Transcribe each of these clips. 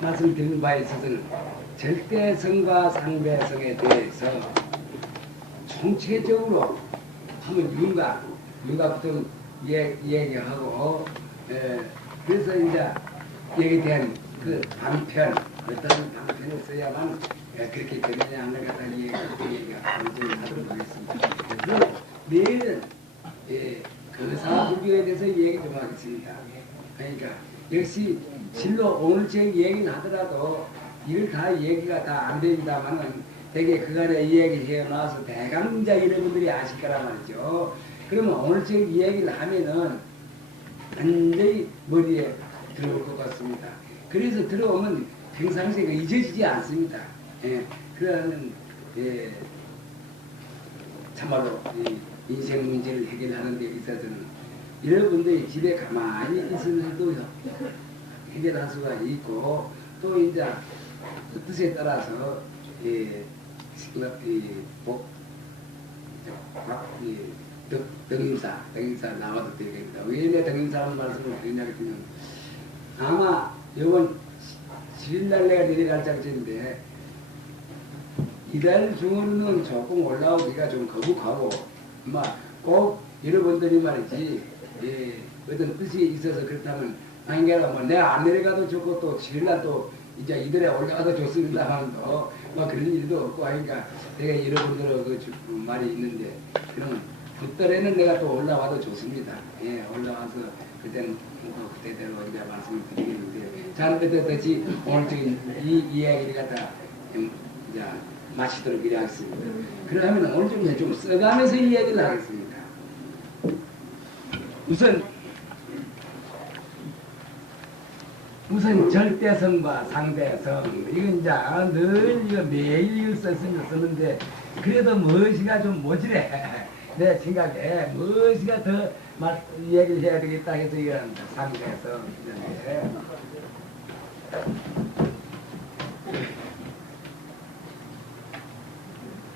말씀드린 바에 있어서는 절대성과 상대성에 대해서 총체적으로 한번 윤곽부터 얘기하고, 그래서 이제 여기에 대한 그 단편, 어떤 단편을 써야만 그렇게 되느냐 하는 것을 얘기하도록 하겠습니다. 그럼 내일은 거사불교에 대해서 얘기 좀 하겠습니다. 그러니까 역시 실로 오늘 제 얘기는 하더라도 이걸 다 얘기가 다 안 됩니다만은 되게 그간에 이야기해 놔서 대강 이제 여러분들이 아실 거란 말이죠. 그러면 오늘 제 이야기를 하면은 완전히 머리에 들어올 것 같습니다. 그래서 들어오면 평상시에 잊어지지 않습니다. 그러는 참말로 인생 문제를 해결하는 데 있어서는 여러분들이 집에 가만히 있으면서도 해결할 수가 있고, 또 이제 그 뜻에 따라서 등임사 나와도 되겠다. 왜 내 등임사라는 말씀을 드리냐 했더니 아마 이번 7일날 내가 내려갈 작전인데 이달 중으로는 조금 올라오기가 좀 거북하고, 꼭 여러분들이 말이지 어떤 뜻이 있어서 그렇다면 아니게라 내가 안 내려가도 좋고 또 7일날 또 이제 이들에 올라가도 좋습니다 하면도 그런 일도 없고 하니까 내가 여러분들 그 말이 있는데, 그러면 그때에는 내가 또 올라와도 좋습니다. 올라와서 그때는 그때대로 이제 말씀을 드리겠는데, 자, 어떻듯이 오늘 지금 이 이야기를 갖다 이제 마치도록 이래 하겠습니다. 그러면 오늘 좀 써가면서 이야기를 하겠습니다. 우선 절대성과 상대성, 이건 이제 늘 이거 매일 쓰는데 그래도 무엇이가 좀 모질해. 내 생각에 무엇이가 더 얘기를 해야 되겠다 해서 이런 상대성.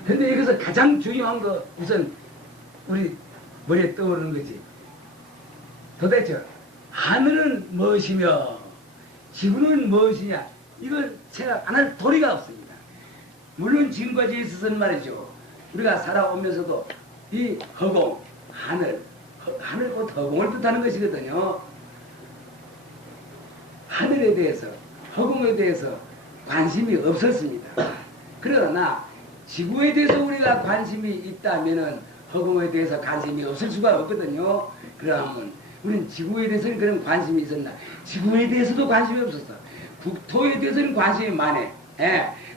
근데 여기서 가장 중요한 거 우선 우리 머리에 떠오르는 거지. 도대체 하늘은 무엇이며 지구는 무엇이냐, 이걸 생각 안 할 도리가 없습니다. 물론 지금까지 있어서는 말이죠, 우리가 살아오면서도 이 허공, 하늘 곧 허공을 뜻하는 것이거든요. 하늘에 대해서, 허공에 대해서 관심이 없었습니다. 그러나 지구에 대해서 우리가 관심이 있다면은 허공에 대해서 관심이 없을 수가 없거든요. 그러면 우리는 지구에 대해서는 그런 관심이 있었나? 지구에 대해서도 관심이 없었어. 국토에 대해서는 관심이 많아.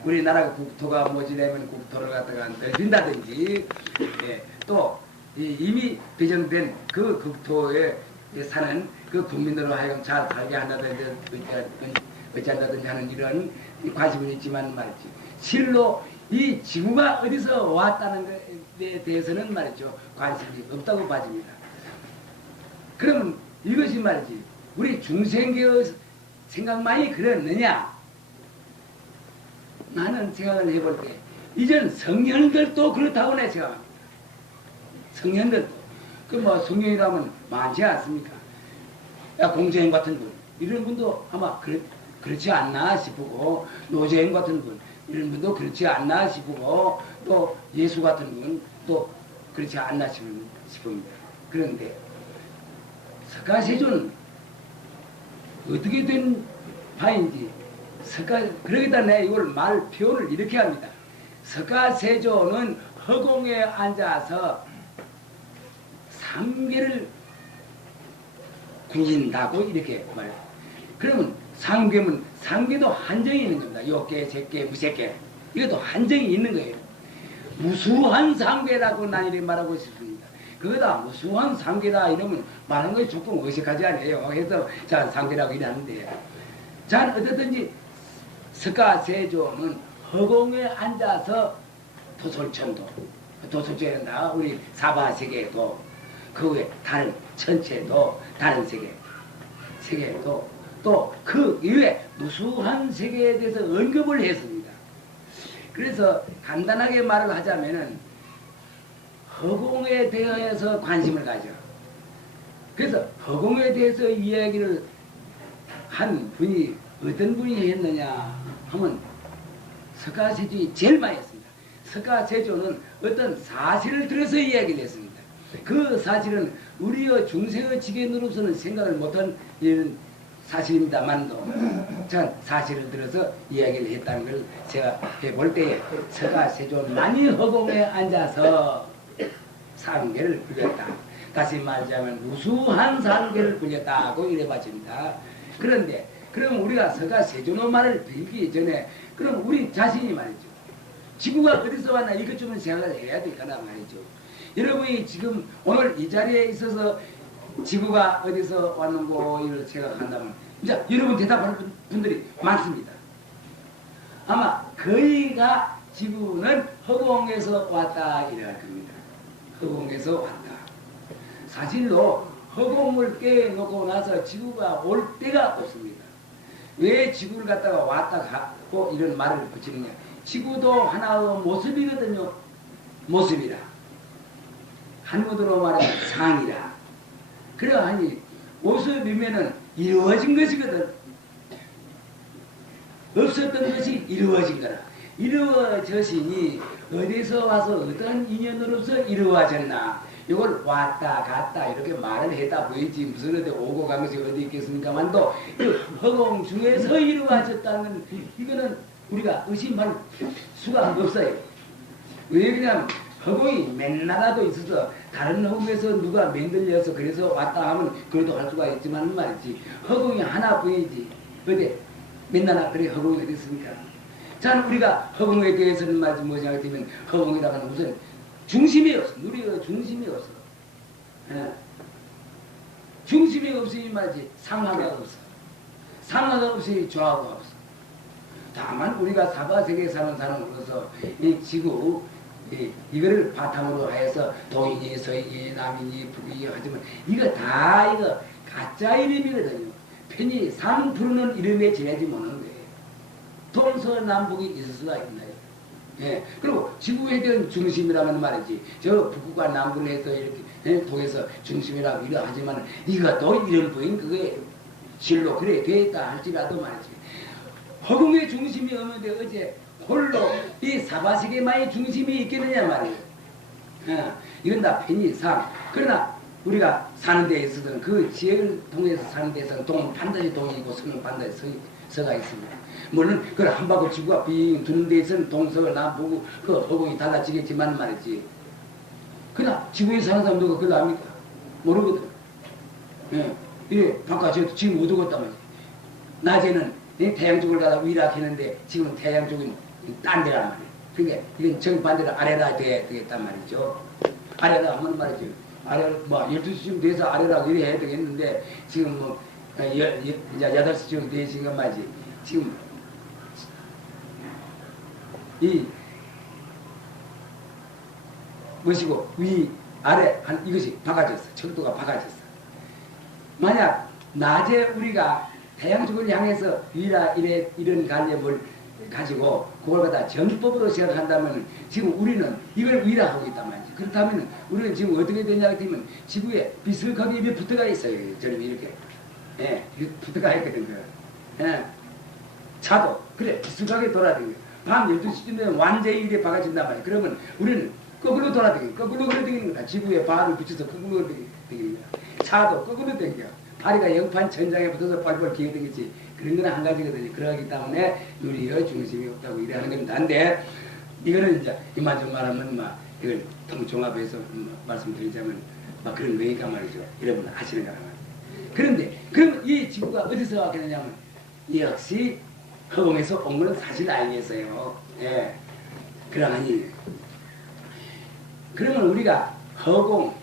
우리나라가 국토가 모자라면 국토를 갖다가 넓힌다든지, 또 이미 배정된 그 국토에 사는 그 국민으로 하여금 잘 살게 한다든지 어찌한다든지 하는 이런 관심은 있지만 말이지, 실로 이 지구가 어디서 왔다는 것에 대해서는 말이죠, 관심이 없다고 봐집니다. 그럼 이것이 말이지, 우리 중생계의 생각만이 그랬느냐? 나는 생각을 해볼 때 이전 성현들도 그렇다고 내 생각합니다. 성현들도 성현이라면 많지 않습니까? 공자님 같은 분, 이런 분도 아마 그렇지 않나 싶고, 노재님 같은 분, 이런 분도 그렇지 않나 싶고, 또 예수 같은 분 또 그렇지 않나 싶습니다. 그런데 석가세존은 어떻게 된 바인지, 그러기다 내가 이걸 표현을 이렇게 합니다. 석가세존은 허공에 앉아서 상계를 구진다고 이렇게 말해요. 그러면 상계도 한정이 있는 겁니다. 욕계, 색계, 무색계, 이것도 한정이 있는 거예요. 무수한 상계라고 난 이렇게 말하고 싶습니다. 그거다 무수한 상계라 이러면 말하는 것이 조금 어색하지 않아요. 그래서 자, 상계라고 이러는데, 자, 어쨌든지 석가세존은 허공에 앉아서 도솔천도 우리 사바세계도, 그 외에 다른 천체도, 다른 세계도 또 그 이외에 무수한 세계에 대해서 언급을 했습니다. 그래서 간단하게 말을 하자면은 허공에 대해서 관심을 가져. 그래서 허공에 대해서 이야기를 한 분이 어떤 분이 했느냐 하면 석가세존이 제일 많이 했습니다. 석가세존은 어떤 사실을 들어서 이야기를 했습니다. 그 사실은 우리의 중생의 지견으로서는 생각을 못한 이런 사실입니다만도 전 사실을 들어서 이야기를 했다는 걸 제가 해볼 때에 석가세존만이 허공에 앉아서 상계를 부렸다. 다시 말하자면 무수한 상계를 부렸다고 이래 바칩니다. 그런데 그럼 우리가 석가세존의 말을 빌기 전에 그럼 우리 자신이 말이죠. 지구가 어디서 왔나 이것 좀 생각을 해야 될 거란 말이죠. 여러분이 지금 오늘 이 자리에 있어서 지구가 어디서 왔는고 이를 생각한다면 이제 여러분 대답하는 분들이 많습니다. 아마 거의가 지구는 허공에서 왔다 이래야 겁니다. 허공에서 왔다. 사실로 허공을 깨놓고 나서 지구가 올 때가 없습니다. 왜 지구를 갖다가 왔다 가고 이런 말을 붙이느냐. 지구도 하나의 모습이거든요. 모습이라. 한문으로 말하면 상이라. 그러하니 모습이면은 이루어진 것이거든. 없었던 것이 이루어진 거라. 이루어졌으니 어디서 와서 어떤 인연으로서 이루어졌나. 이걸 왔다 갔다 이렇게 말을 했다 보이지 무슨 어디 오고 간 것이 어디 있겠습니까만도 허공 중에서 이루어졌다는 이거는 우리가 의심할 수가 없어요. 왜 그러냐면 허공이 맨나라도 있어서 다른 허공에서 누가 만들려서 그래서 왔다 하면 그래도 할 수가 있지만 말이지 허공이 하나뿐이지 어디 맨나라 그래 허공이 어디 있습니까? 자 우리가 허공에 대해서는 말이지 뭐냐 하면 허공이라고는 무슨 중심이 없어. 우리가 중심이 없어. 예. 중심이 없으니 말이지 상하가 없어. 상하가 없으니 좌우가 없어. 다만 우리가 사바세계에 사는 사람으로서 이 지구 이거를 바탕으로 해서 동인이 서인이 남인이 북인이 하지만 이거 다 이거 가짜 이름이거든요. 편히 상 부르는 이름에 지내지 못하는 거예요. 동서남북이 있을 수가 있나요? 예. 그리고 지구에 대한 중심이라면 말이지. 저 북극과 남극을 해서 이렇게 통해서 중심이라고 이러 하지만 이것도 이름뿐인 그게 실로 그래 되었다 할지라도 말이지. 허공의 중심이 없는데 어제 홀로 이 사바세계만의 중심이 있겠느냐 말이에요. 이건 다 편의상. 그러나 우리가 사는 데에 있어서는 그 지역을 통해서 사는 데에서는 동은 반드시 동이고 서는 반드시 서가 있습니다. 물론 그걸 한 바퀴 지구가 빙 두는 데에서는 동서가 남북 그 허공이 달라지겠지만 말이지. 그러나 지구에 사는 사람 누가 그걸 압니까? 모르거든. 예. 이게 바깥에서 지금 어두웠단 말이지. 낮에는 태양 쪽을 가다 위락했는데 지금 태양 쪽은 딴 데란 말이에요. 그러니까 이건 정반대로 아래라 돼야 되겠단 말이죠. 아래라 하면 말이죠. 아래 뭐 12시쯤 돼서 아래라고 이래 해야 되겠는데 지금 뭐 이제 8시쯤 되시간 말이지. 지금 이 뭐시고 위 아래 한 이것이 바꿔졌어. 척도가 바꿔졌어. 만약 낮에 우리가 태양 쪽을 향해서 위라 이런 관념을 가지고 그걸 갖다 정법으로 생각한다면 지금 우리는 이걸 위라 하고 있단 말이지. 그렇다면 우리는 지금 어떻게 되냐 하면 지구에 비슷하게 이렇게 붙어가 있어요. 저는 이렇게. 예, 붙어가 있거든요. 예. 차도 그래 비슷하게 돌아다니고 밤 12시쯤 되면 완전히 이렇게 박아진단 말이야. 그러면 우리는 거꾸로 돌아다니고 거꾸로 걸어다니는 거다. 지구에 발을 붙여서 거꾸로 걸어다니는 거야. 차도 거꾸로 다니고 다리가 영판 천장에 붙어서 뻘뻘 기어다니지. 그런 건 한 가지거든요. 그러기 때문에 우리의 중심이 없다고 이래 하는 겁니다. 근데 이거는 이제 이만 좀 말하면 막 이걸 통종합해서 말씀드리자면 막 그런 거니까 말이죠. 여러분 아시는 거란 말이에요. 그런데 그럼 이 지구가 어디서 왔게 되냐면 역시 허공에서 온 거는 사실 아니겠어요. 예. 그러니 그러면 우리가 허공,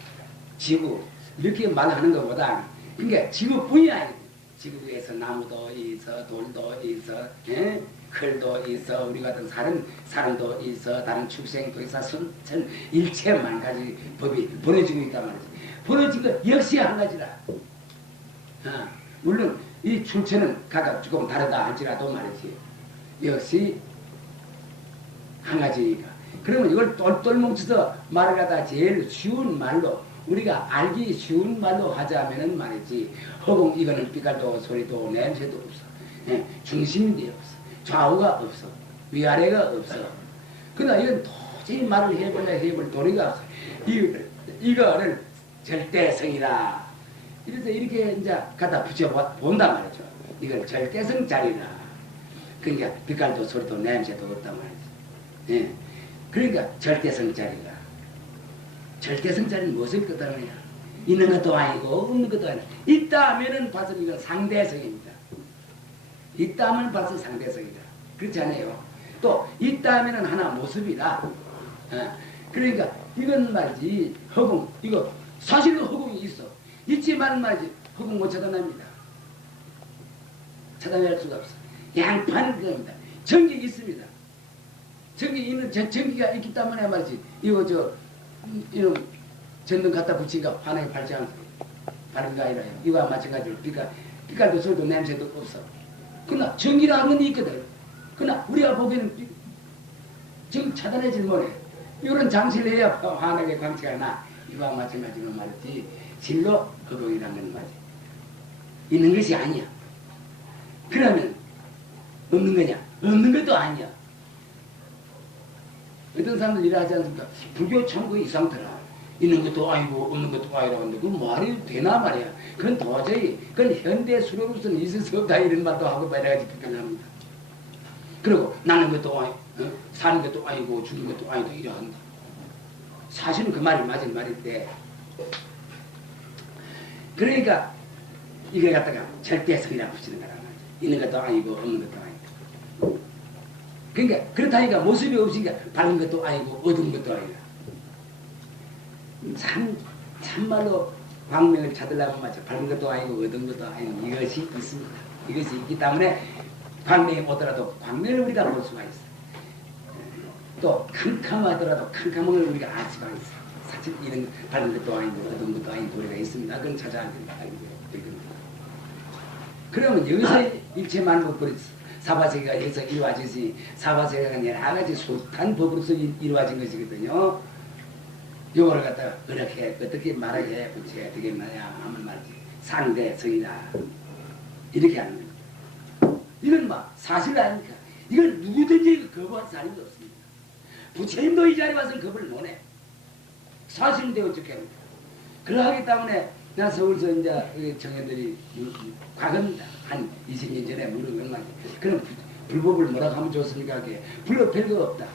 지구 이렇게 말하는 것보다 그러니까 지구뿐이 아니고 지구에서 나무도 있어, 돌도 있어, 예? 흘도 있어, 우리 같은 사람도 있어, 다른 축생도 있어, 전 일체 만 가지 법이 벌어지고 있단 말이지. 벌어진 것 역시 한 가지라. 물론 이 출처는 각각 조금 다르다 할지라도 말이지. 역시 한 가지니까. 그러면 이걸 똘똘 뭉쳐서 말을 갖다 제일 쉬운 말로 우리가 알기 쉬운 말로 하자면은 말이지. 허공 이거는 빛깔도 소리도 냄새도 없어. 예, 중심이 없어. 좌우가 없어. 위아래가 없어. 그러나 이건 도저히 말을 해볼 도리가 없어. 이거를 절대성이라. 이래서 이렇게 이제 갖다 붙여본단 말이죠. 이걸 절대성 자리라. 그러니까 빛깔도 소리도 냄새도 없단 말이죠. 예. 그러니까 절대성 자리가. 절대성 자리는 무엇을 뜻하느냐? 있는 것도 아니고 없는 것도 아니고 있다 하면은 벌써 이건 상대성입니다. 있다 하면 벌써 상대성이다. 그렇지 않아요? 또 있다 하면은 하나 모습이다. 그러니까 이건 말이지 허공 이거 사실로 허공이 있어. 있지만 말이지 허공 못 차단합니다. 차단할 수가 없어. 양판은 그겁니다. 전기가 있습니다. 전기가 있기 때문에 말이지 이거 이런 전등 갖다 붙이니까 환하게 발전하는 바른 거 아니라요. 이거와 마찬가지로 빛깔도 소리도 냄새도 없어. 그러나 전기라는 건 있거든. 그러나 우리가 보기에는 지금 차단해질 못해. 이런 장치를 해야 환하게 광채가 나. 이거와 마찬가지로 말이지 진로 허공이라는 건 말이지 있는 것이 아니야. 그러면 없는 거냐? 없는 것도 아니야. 어떤 사람들 일하지 않습니까? 불교 참 그 이상더라. 있는 것도 아니고 없는 것도 아니라고 하는데 그건 말이 되나 말이야. 그건 도저히 그건 현대 수로로서는 있을 수 없다 이런 말도 하고 말해가지고 비판합니다. 그리고 나는 것도 아니고 사는 것도 아니고 죽은 것도 아니고 이래 한다. 사실은 그 말이 맞은 말인데 그러니까 이걸 갖다가 절대성이라고 붙이는 거란 말이야. 있는 것도 아니고 없는 것도 아니고 그러니까 그렇다니까 모습이 없으니까 밝은 것도 아니고 어두운 것도 아니라 참말로 광명을 찾으려면 맞죠. 밝은 것도 아니고 어두운 것도 아니고 이것이 있습니다. 이것이 있기 때문에 광명에 오더라도 광명을 우리가 볼 수가 있어. 또 캄캄하더라도 캄캄한 걸 우리가 알 수가 있어. 사실 이런 밝은 것도 아니고 어두운 것도 아닌 도리가 있습니다. 그건 찾아야 됩니다. 그러면 여기서 일체만 못 버렸어. 사바세계가 여기서 이루어지지 사바세계가 여러 가지 숱한 법으로서 이루어진 것이거든요. 요거를 갖다가 어떻게 말하게 붙여야 되겠느냐 하면 말이지 상대성이다 이렇게 하는 거예요. 이건 뭐 사실 아닙니까? 이건 누구든지 거부할 사람이 없습니다. 부처님도 이 자리에 와서 겁을 못해. 사실인데 어떻게 합니까? 그러하기 때문에 나 서울서 이제 청년들이 과거입니다. 한 20년 전에 물은 건 말이야. 그럼 불법을 뭐라고 하면 좋습니까? 그게 불법 별거 없다.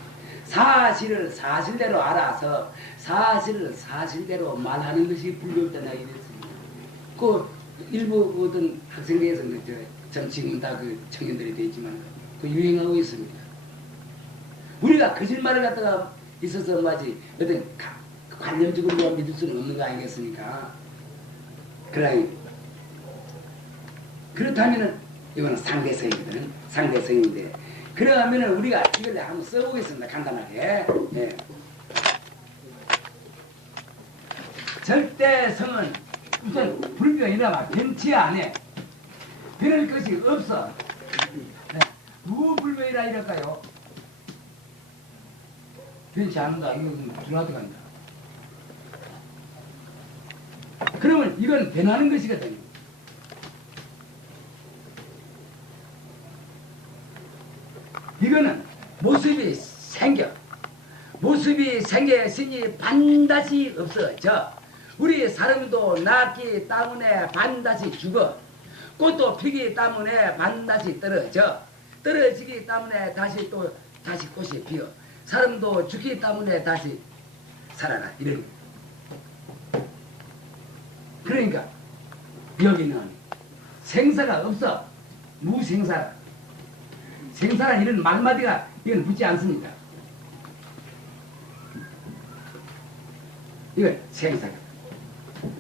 사실을 사실대로 알아서 사실을 사실대로 말하는 것이 불법이다 이랬습니다. 그 일부 어떤 학생회에서는 전 지금은 다 그 청년들이 되어 있지만 그 유행하고 있습니다. 우리가 거짓말을 갖다가 있어서 뭐지 어떤 관념적으로 믿을 수는 없는 거 아니겠습니까? 그렇다면은 이거는 상대성이거든. 상대성인데 그러면은 우리가 이걸 한번 써보겠습니다. 간단하게. 예. 절대성은 우선 불변이라면 변치 않아. 변할 것이 없어. 네. 누구 불변이라 이럴까요? 변치 않는다. 이건 들어가도 간다. 그러면 이건 변하는 것이거든요. 이거는 모습이 생겼으니 반드시 없어져. 우리 사람도 낳기 때문에 반드시 죽어. 꽃도 피기 때문에 반드시 떨어져. 떨어지기 때문에 다시 꽃이 피어. 사람도 죽기 때문에 다시 살아나. 이런. 그러니까 여기는 생사가 없어. 무생사. 생사란 이런 말마디가 이건 붙지 않습니다. 이건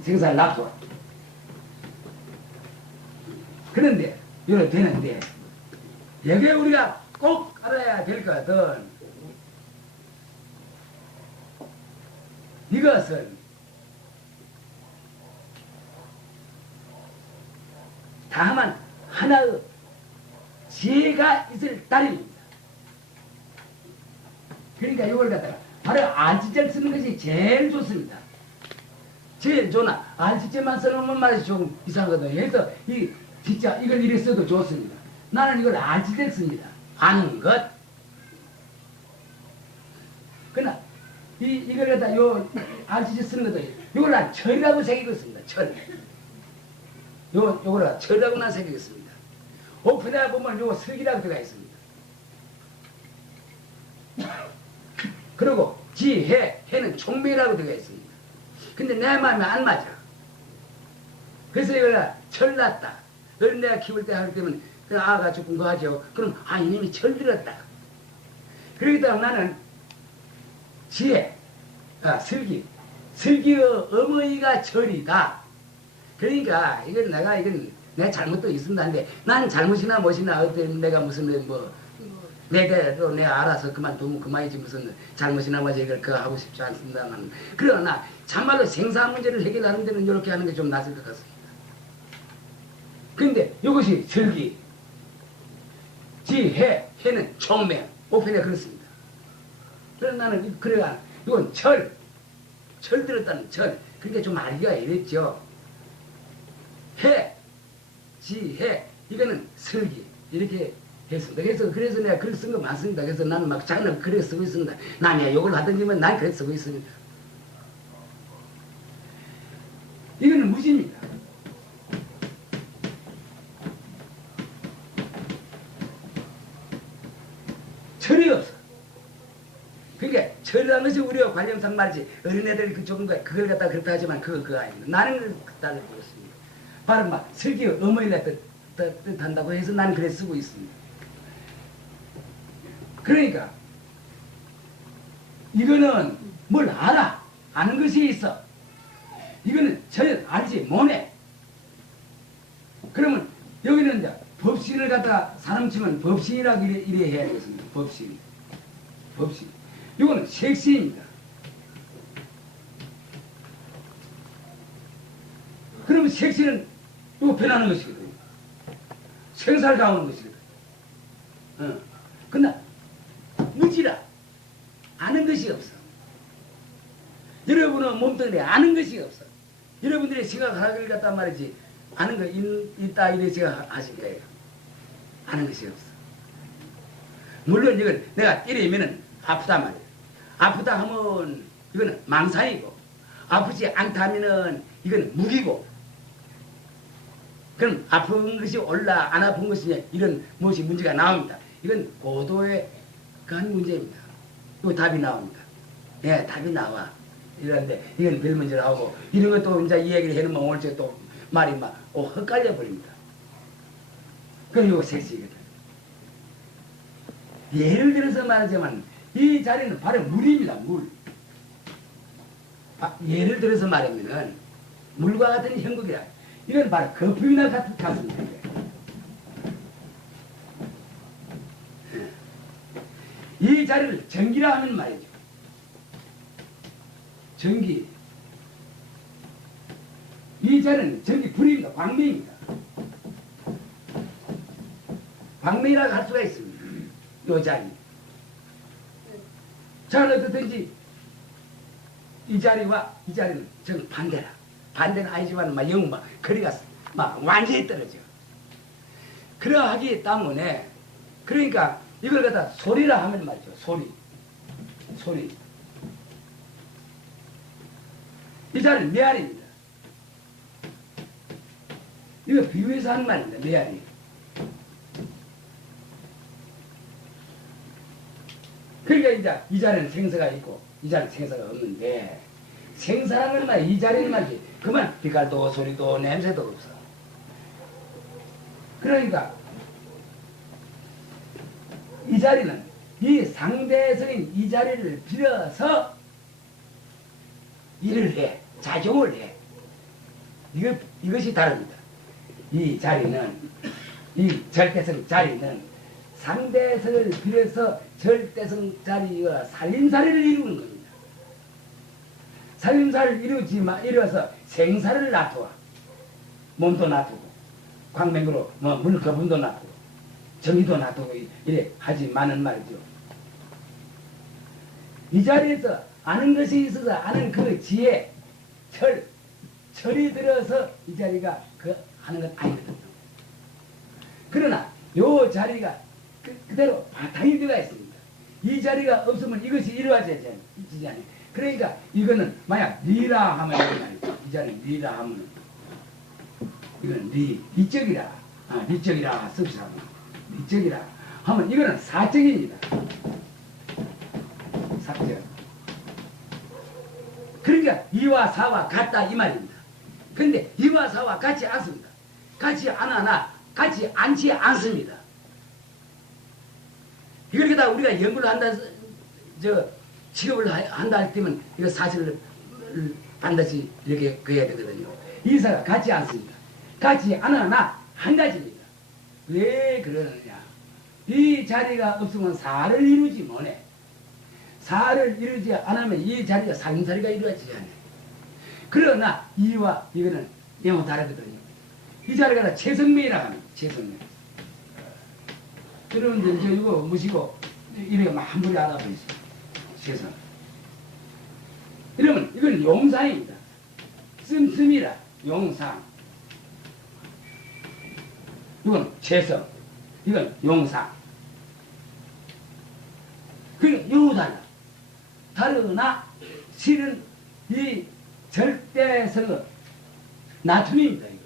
생사를 놔둬. 그런데 이렇게 되는데 여기에 우리가 꼭 알아야 될 것은 이것은 다만 하나의 지혜가 있을 따름입니다. 그러니까 이걸 갖다가 바로 알지자를 쓰는 것이 제일 좋습니다. 제일 좋나 알지자만 써놓으면 말이 좀 이상하거든요. 그래서 이 진짜 이걸 이래 써도 좋습니다. 나는 이걸 알지 됐습니다. 아는 것. 그러나 이걸 갖다 요 알지 쓰는 것도 이걸 난 철이라고 새기겠습니다. 철. 요거를 철이라고 난 새기겠습니다. 오픈에 보면 요거 설기라고 들어가 있습니다. 그리고 지혜, 해는 총명이라고 들어가 있습니다. 근데 내 마음에 안 맞아. 그래서 이걸 철났다. 너를 내가 키울 때 할 때면 그 아가 조금 거 하죠. 그럼 이놈이 철들었다. 그러기 때문에 나는 지혜, 슬기의 어머니가 철이다. 그러니까 이건 내 잘못도 있습니다. 근데 난 잘못이나 무엇이나 어떤 내가 무슨 뭐 내대로 내가 알아서 그만두면 그만이지 무슨 잘못이나 뭐지 이걸 그거 하고 싶지 않습니다만, 그러나 참말로 생사 문제를 해결하는 데는 이렇게 하는 게 좀 낫을 것 같습니다. 그런데 이것이 슬기, 지혜, 해는 총명, 오편에 그렇습니다. 그래서 나는 그래가 이건 철 들었다는 철. 그러니까 좀 알기가 이랬죠. 해, 지혜, 이거는 슬기 이렇게 했습니다. 그래서 내가 글 쓴 거 많습니다. 그래서 나는 막 장난 글에 쓰고 있습니다. 나는 욕을 하든지만 난 글에 쓰고 있습니다. 이거는 무지입니다. 철이 없어. 그러니까 철이라는 것이 우리와 관련상 말이지 어린애들 그걸 갖다 그렇다 하지만 그거 아닙니다. 나는 그따를 보였습니다. 바로 막 슬기의 어머니라 뜻한다고 해서 나는 그래 쓰고 있습니다. 그러니까 이거는 뭘 알아. 아는 것이 있어. 이거는 전혀 알지 못해. 그러면 여기는 이제 법신을 갖다 사람 치면 법신이라고 이래 해야겠습니다. 법신. 이거는 색신입니다. 그러면 색신은 이거 변하는 것이거든요. 생사를 가오는 것이거든. 그러나 무지라. 아는 것이 없어. 여러분은 몸뚱이에 아는 것이 없어. 여러분들이 생각하기를 갖단 말이지. 아는 거 있다 이래 제가 하실 거예요. 아는 것이 없어. 물론 이건 내가 때리면은 아프단 말이에요. 아프다 하면 이거는 망상이고, 아프지 않다 하면은 이건 무기고. 그럼 아픈 것이 올라 안 아픈 것이냐 이런 무엇이 문제가 나옵니다. 이건 고도의 그한 문제입니다. 또 답이 나옵니다. 예, 답이 나와. 이런데 이건 별 문제 나오고 이런 것도 이제 이 얘기를 해놓으면 오늘 또 말이 막 헛갈려 버립니다. 그럼 이거 색시거든. 예를 들어서 말하자면 이 자리는 바로 물입니다. 물. 예를 들어서 말하면은 물과 같은 형국이라. 이건 바로 거품이나 같습니다. 이 자리를 전기라 하면 말이죠. 전기. 이 자리는 전기 불입니다. 광명입니다. 광명이라고 할 수가 있습니다. 이 자리. 잘 어떻든지 이 자리와 이 자리는 정 반대라. 반대는 아니지만 막 영 막 거리가 막 완전히 떨어져. 그러하기 때문에 그러니까 이걸 갖다 소리라 하면 말이죠. 소리. 이 자리는 메아리입니다. 이거 비유해서 하는 말입니다. 메아리. 그러니까 이제 이 자리는 생사가 있고 이 자리는 생사가 없는데, 생사라는 말, 이 자리는 말이지 그만 빛깔도 소리도 냄새도 없어. 그러니까 이 자리는 이 상대적인 이 자리를 빌어서 일을 해, 작용을 해. 이것이 다릅니다. 이 자리는, 이 절대성 자리는 상대성을 빌어서 절대성 자리가 살림살이를 이루는 겁니다. 살림살이를 이루어서 생사를 놔둬. 몸도 놔두고, 광명으로 물 거분도 놔두고, 정의도 놔두고 이래 하지만은 말이죠. 이 자리에서 아는 것이 있어서 아는 그 지혜, 철이 들어서 이 자리가 그 하는 건 아니거든요. 그러나 요 자리가 그대로 바탕이 되어 있습니다. 이 자리가 없으면 이것이 이루어지지 않아요. 그러니까 이거는 만약 리라 하면 이 자리는 리라 하면 이건 리적이라 리적이라 씁시다. 리적이라 하면 이거는 사적입니다. 사적. 그러니까 이와 사와 같다 이 말입니다. 근데 이와 사와 같지 않습니다. 같지 같지 않지 않습니다. 이렇게 다 우리가 연구를 한다, 직업을 한다 할 때면 이거 사실을 반드시 이렇게 그어야 되거든요. 이사가 같지 않습니다. 같지 않으나 한 가지입니다. 왜 그러느냐? 이 자리가 없으면 사를 이루지 못해. 사를 이루지 않으면 이 자리가 상사리가 이루어지지 않아요. 그러나 이와 이거는 영어 다르거든요. 이 자리가 최성명이라고 합니다. 최성명. 여러분들 저 이거 무시고 이렇게 마무리 하다 보이세요. 최성. 이러면 이건 용상입니다. 씀씀이라 용상. 이건 최성. 이건 용상. 그러니까 요 달라. 다르나 실은 이 절대성은 나툼입니다. 이거.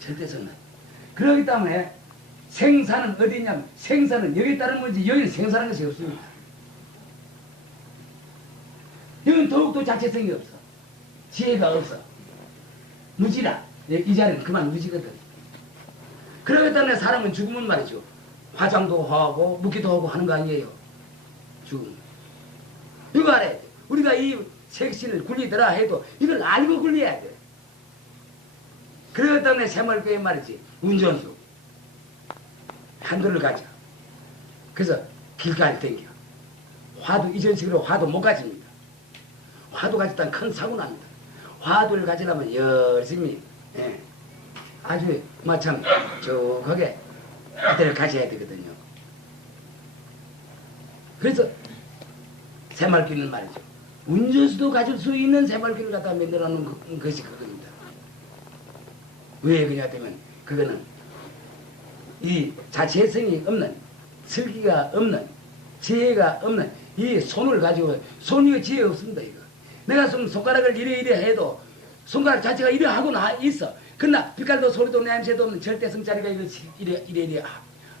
절대성 나툼. 그렇기 때문에 생사는 어디냐면 생사는 여기 따른 거지 여기는 생사라는 것이 없습니다. 여기는 더욱더 자체성이 없어. 지혜가 없어. 무지라. 이 자리는 그만 무지거든. 그렇기 때문에 사람은 죽으면 말이죠. 화장도 하고 묻기도 하고 하는 거 아니에요. 죽으면. 이거 알아야 돼. 우리가 이 색신을 굴리더라 해도 이걸 알고 굴려야 돼. 그렇기 때문에 새멀교회 말이지. 운전수. 한도를 가져. 그래서 길가를 땡겨. 화도 이전 식으로 화도 못 가집니다. 화도 가졌다면 큰 사고 납니다. 화두를 가지려면 열심히 아주 마참 저거게 그때를 가져야 되거든요. 그래서 새말귀는 말이죠. 운전수도 가질 수 있는 새말귀를 갖다 만들어 놓은 것이 그겁니다. 왜 그러냐 하면 그거는 이 자체성이 없는 슬기가 없는 지혜가 없는 이 손을 가지고 손이 지혜 없습니다. 이거 내가 손가락을 이래 해도 손가락 자체가 이래 하고 있어. 그러나 빛깔도 소리도 냄새도 없는 절대성자리가 이거 이래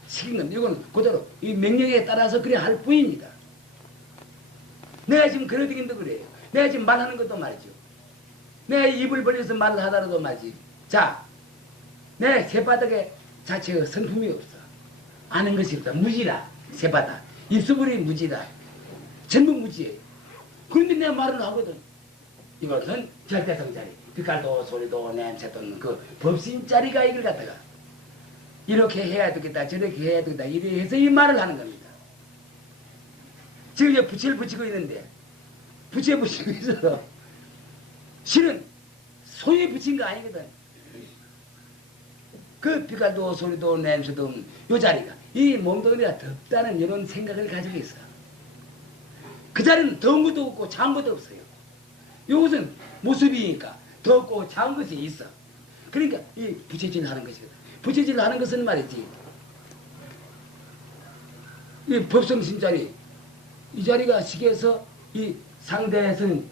시킨 겁니다. 이건 그대로 이 명령에 따라서 그래 할 뿐입니다. 내가 지금 그러기도 그래요. 내가 지금 말하는 것도 말이죠. 내가 입을 벌려서 말을 하더라도 말이지. 자, 내 새바닥에 자체가 성품이 없어. 아는 것이 없다. 무지라. 새바닥. 입수불이 무지라. 전부 무지예요. 그런데 내가 말을 하거든. 이것은 절대성자리. 빛깔도 소리도 냄새도 없는 그 법신자리가 이걸 갖다가 이렇게 해야 되겠다 저렇게 해야 되겠다 이래 해서 이 말을 하는 겁니다. 지금 이제 부채를 붙이고 있는데 부채 붙이고 있어서 실은 소에 붙인 거 아니거든. 그 빛깔도 소리도 냄새도 없는 요 자리가 이 몸뚱이가 덥다는 이런 생각을 가지고 있어. 그 자리는 더운 것도 없고 차운 것도 없어요. 이것은 모습이니까 덥고 차운 것이 있어. 그러니까 이 부채질 하는 것이거든. 부채질 하는 것은 말이지. 이 법성신자리 이 자리가 시계에서 이 상대에서는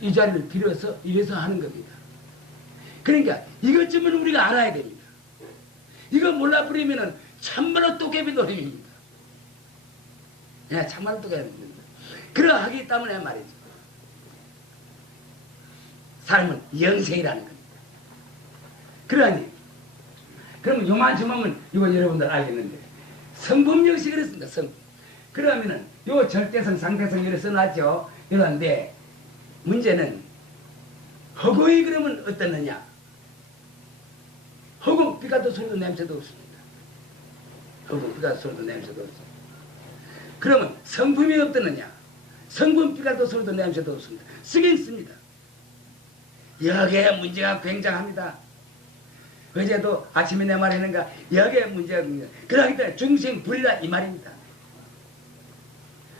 이 자리를 빌어서 이래서 하는 겁니다. 그러니까 이것쯤은 우리가 알아야 됩니다. 이거 몰라버리면은 참말로 도깨비 노림입니다. 예, 참말로 도깨비입니다. 그러하기 때문에 말이죠. 삶은 영생이라는 겁니다. 그러니 그러면 요만큼은 이거 여러분들 알겠는데 성품 역시 그렇습니다. 성품. 그러면은 요 절대성 상대성 이렇게 써놨죠. 이런데 문제는 허구이 그러면 어떻느냐? 허구 빛깔도 소리도 냄새도 없습니다. 허구 빛깔도 소리도 냄새도 없습니다. 그러면 성품이 어떻느냐? 성품 빛깔도 소리도 냄새도 없습니다. 쓰긴 씁니다. 여기에 문제가 굉장합니다. 어제도 아침에 내 말 했는가 여기에 문제가 굉장합니다. 그러기 때문에 중생 불이라 이 말입니다.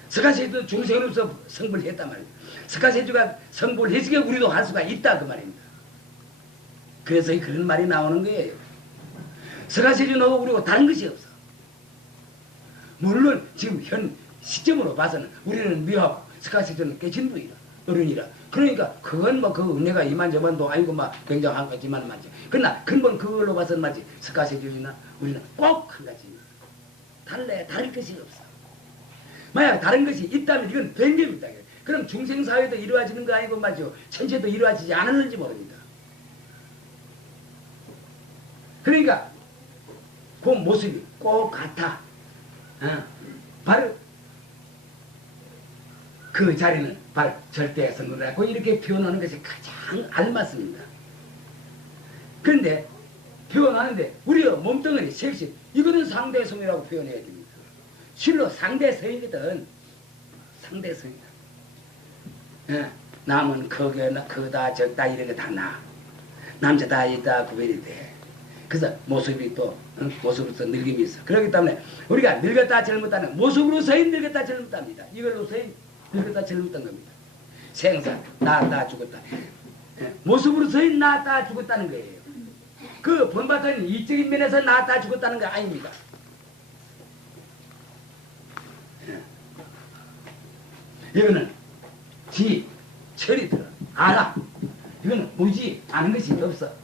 석가세주도 중생으로서 성불을 했단 말입니다. 석가세주가 성불을 했으니까 우리도 할 수가 있다 그 말입니다. 그래서 그런 말이 나오는 거예요. 스가세존하고 우리고 다른 것이 없어. 물론 지금 현 시점으로 봐서는 우리는 미하고 스가세존은 깨진 분이라 어른이라. 그러니까 그건 뭐 그 은혜가 이만저만도 아니고 막 굉장한 거지만 말이지. 그러나 근본 그걸로 봐서는 말이지 스가세존이나 우리는 꼭 한 가지입니다. 달래 다를 것이 없어. 만약 다른 것이 있다면 이건 변경입니다. 그럼 중생사회도 이루어지는 거 아니고 말이죠. 천체도 이루어지지 않았는지 모릅니다. 그러니까 그 모습이 꼭 같아. 바로 그 자리는 바로 절대성이라고 이렇게 표현하는 것이 가장 알맞습니다. 그런데 표현하는데 우리의 몸뚱어리 셋이 이거는 상대성이라고 표현해야 됩니다. 실로 상대성이거든. 상대성이다. 남은 크다 적다 이런 게 다 나. 남자다 있다 구별이 돼. 그래서 모습이 또 모습으로서 늙음이 있어. 그렇기 때문에 우리가 늙었다 젊었다는 모습으로서인 늙었다 젊었답니다. 이걸로서인 늙었다 젊었던 겁니다. 생사 나았다 죽었다. 모습으로서인 나았다 죽었다는 거예요. 그 본받은 이적인 면에서 나았다 죽었다는 거 아닙니다. 이거는 지 철이 들어 알아. 이거는 무지 아는 것이 없어.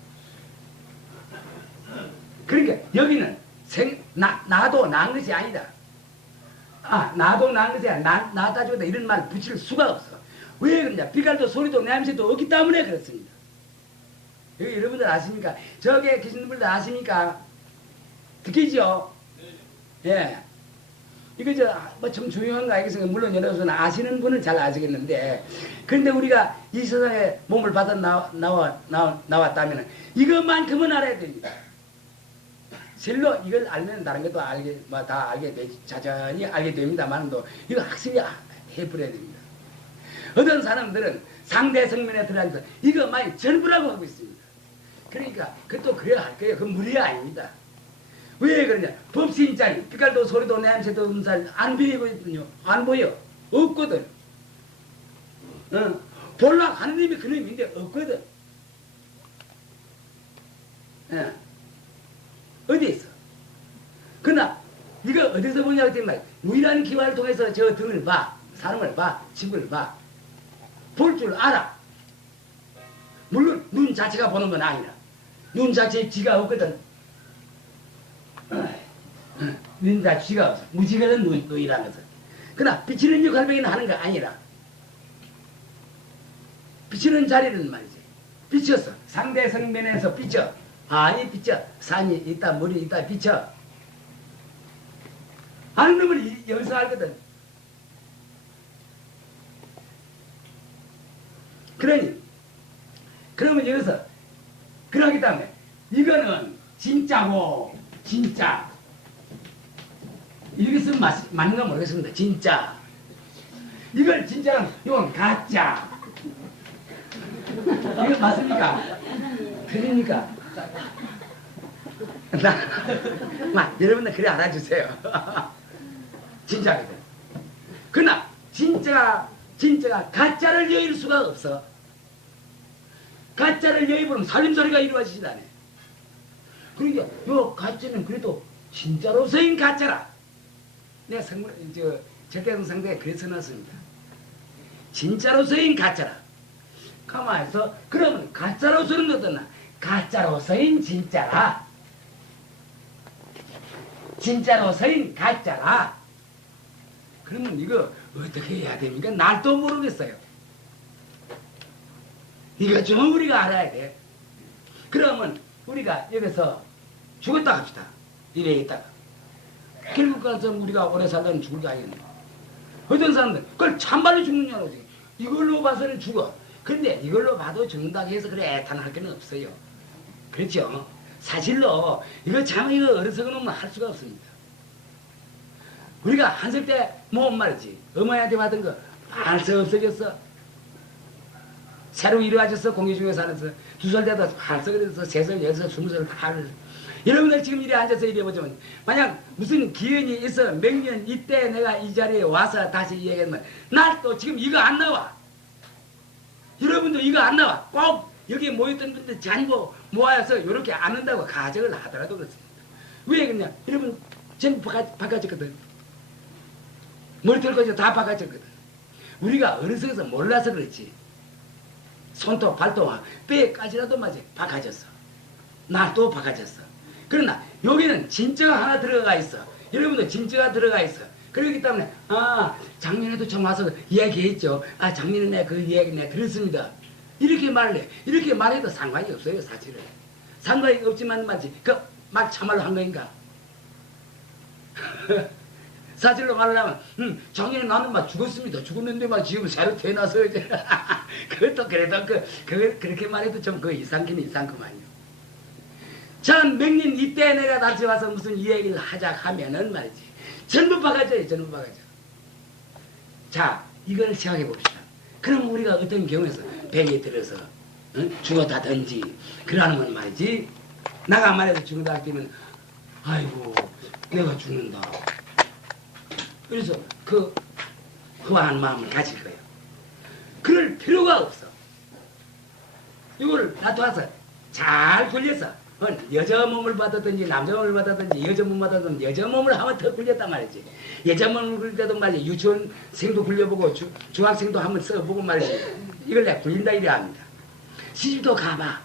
그러니까 여기는 나도 난 것이 아니다. 나도 난 것이 아니라 나다 죽었다 이런 말을 붙일 수가 없어. 왜 그러냐? 빛깔도 소리도 냄새도 없기 때문에 그렇습니다. 여기 여러분들 아십니까? 저기에 계신 분들 아십니까? 듣기죠? 예. 이거 뭐 좀 중요한 거 알겠습니다. 물론 여러분은 아시는 분은 잘 아시겠는데, 그런데 우리가 이 세상에 몸을 받아 나왔다면 이것만큼은 알아야 됩니다. 실로 이걸 알면 다른 것도 알게 다 알게 되지, 자전히 알게 됩니다만도 이거 확실히 해버려야 됩니다. 어떤 사람들은 상대 성면에 들어앉아서 이거 많이 절부라고 하고 있습니다. 그러니까 그것도 그래야 할 거예요. 그건 무리 아닙니다. 왜 그러냐? 법신자리 빛깔도 소리도 냄새도 음살 안 보이거든요. 안 보여. 없거든. 볼라 하느님이 그놈인데 없거든. 어디에 있어? 그러나 네가 어디서 보냐 그랬더니 말이야. 유일한 기화를 통해서 저 등을 봐. 사람을 봐. 집을 봐. 볼 줄 알아. 물론 눈 자체가 보는 건 아니라 눈 자체에 지가 없거든. 눈 자체에 지가 없어. 무지거든 눈이라는 것은. 그러나 비치는 역할밖에는 하는 거 아니라 비치는 자리는 말이지. 비쳤어. 상대 성면에서 비쳐. 아니 비쳐. 산이 있다 물이 있다 비쳐. 하는 놈을 여기서 알거든. 그러면 여기서 그러기 때문에 이거는 진짜고 진짜 이렇게 쓰면 맞는가 모르겠습니다. 진짜 이걸 진짜랑 이건 가짜. 이거 맞습니까? 틀립니까? 여러분들 그래 알아주세요. 진짜거든. 그러나 진짜가 가짜를 여의를 수가 없어. 가짜를 여의보면 살림살이가 이루어지지 않아. 그러니까 요 가짜는 그래도 진짜로서인 가짜라. 내가 적개성 상대에 그래서 놨습니다. 진짜로서인 가짜라. 가만히서 그러면 가짜로서는 어떠나? 가짜로서인 진짜라. 진짜로서인 가짜라. 그러면 이거 어떻게 해야 됩니까? 날도 모르겠어요. 이거 좀 우리가 알아야 돼. 그러면 우리가 여기서 죽었다 합시다. 이래 있다가 결국 가서 우리가 오래 살다는 죽을 거 아니겠네. 어떤 사람들 그걸 참말로 죽느냐고. 이걸로 봐서는 죽어. 근데 이걸로 봐도 죽는다고 해서 그래 애탄할 건 없어요. 그렇죠? 사실로 이거 참 이거 어리석은 놈은 할 수가 없습니다. 우리가 한살 때 뭐 말이지 어머니한테 받은 거 벌써 없어졌어. 새로 이루어졌어. 공기 중에서 하면서 2살 때도 벌써 그래서 3살, 6살, 20살, 8살. 여러분들 지금 이래 앉아서 이래 보자면 만약 무슨 기연이 있어 몇 년 이때 내가 이 자리에 와서 다시 이야기하면 날 또 지금 이거 안 나와. 여러분도 이거 안 나와. 꼭 여기 모였던 분들 전부 모아서 이렇게 안 한다고 가정을 하더라도 그렇습니다. 왜 그러냐? 여러분 전부 바꿔졌거든. 머리털 거지 다 바꿔졌거든. 우리가 어리석어서 몰라서 그렇지. 손도 발도 뼈까지라도 맞아 바꿔졌어. 날도 바꿔졌어. 그러나 여기는 진짜가 하나 들어가 있어. 여러분도 진짜가 들어가 있어. 그렇기 때문에 작년에도 좀 와서 이야기했죠. 작년에 내가 그 이야기 내가 들었습니다. 이렇게 말해. 이렇게 말해도 상관이 없어요. 사실은. 상관이 없지만 말이지. 말 참말로 한 거인가? 사실로 말하면 작년에 나는 막 죽었습니다. 죽었는데 막 지금 새로 태어나서 이제 그것도 그래도 그렇게 말해도 좀 그 이상긴 이상구만요. 전 명린 이때 내가 다시 와서 무슨 이야기를 하자 하면은 말이지. 전부 바가져요. 전부 바가져. 자, 이걸 생각해 봅시다. 그럼 우리가 어떤 경우에서 벽에 들어서 죽었다든지 그러는 말이지. 나가 말해서 죽는다 하면 아이고 내가 죽는다. 그래서 그한 마음을 가질 거예요. 그럴 필요가 없어. 이걸 놔둬서 잘 굴려서 여자 몸을 받았든지 남자 몸을 받았든지 여자 몸을 받았든지 여자 몸을 하면 더 굴렸단 말이지. 여자 몸을 굴릴 때도 말이지. 유치원생도 굴려보고 중학생도 한번 써보고 말이지. 이걸 내가 굴린다 이래 합니다. 시집도 가봐.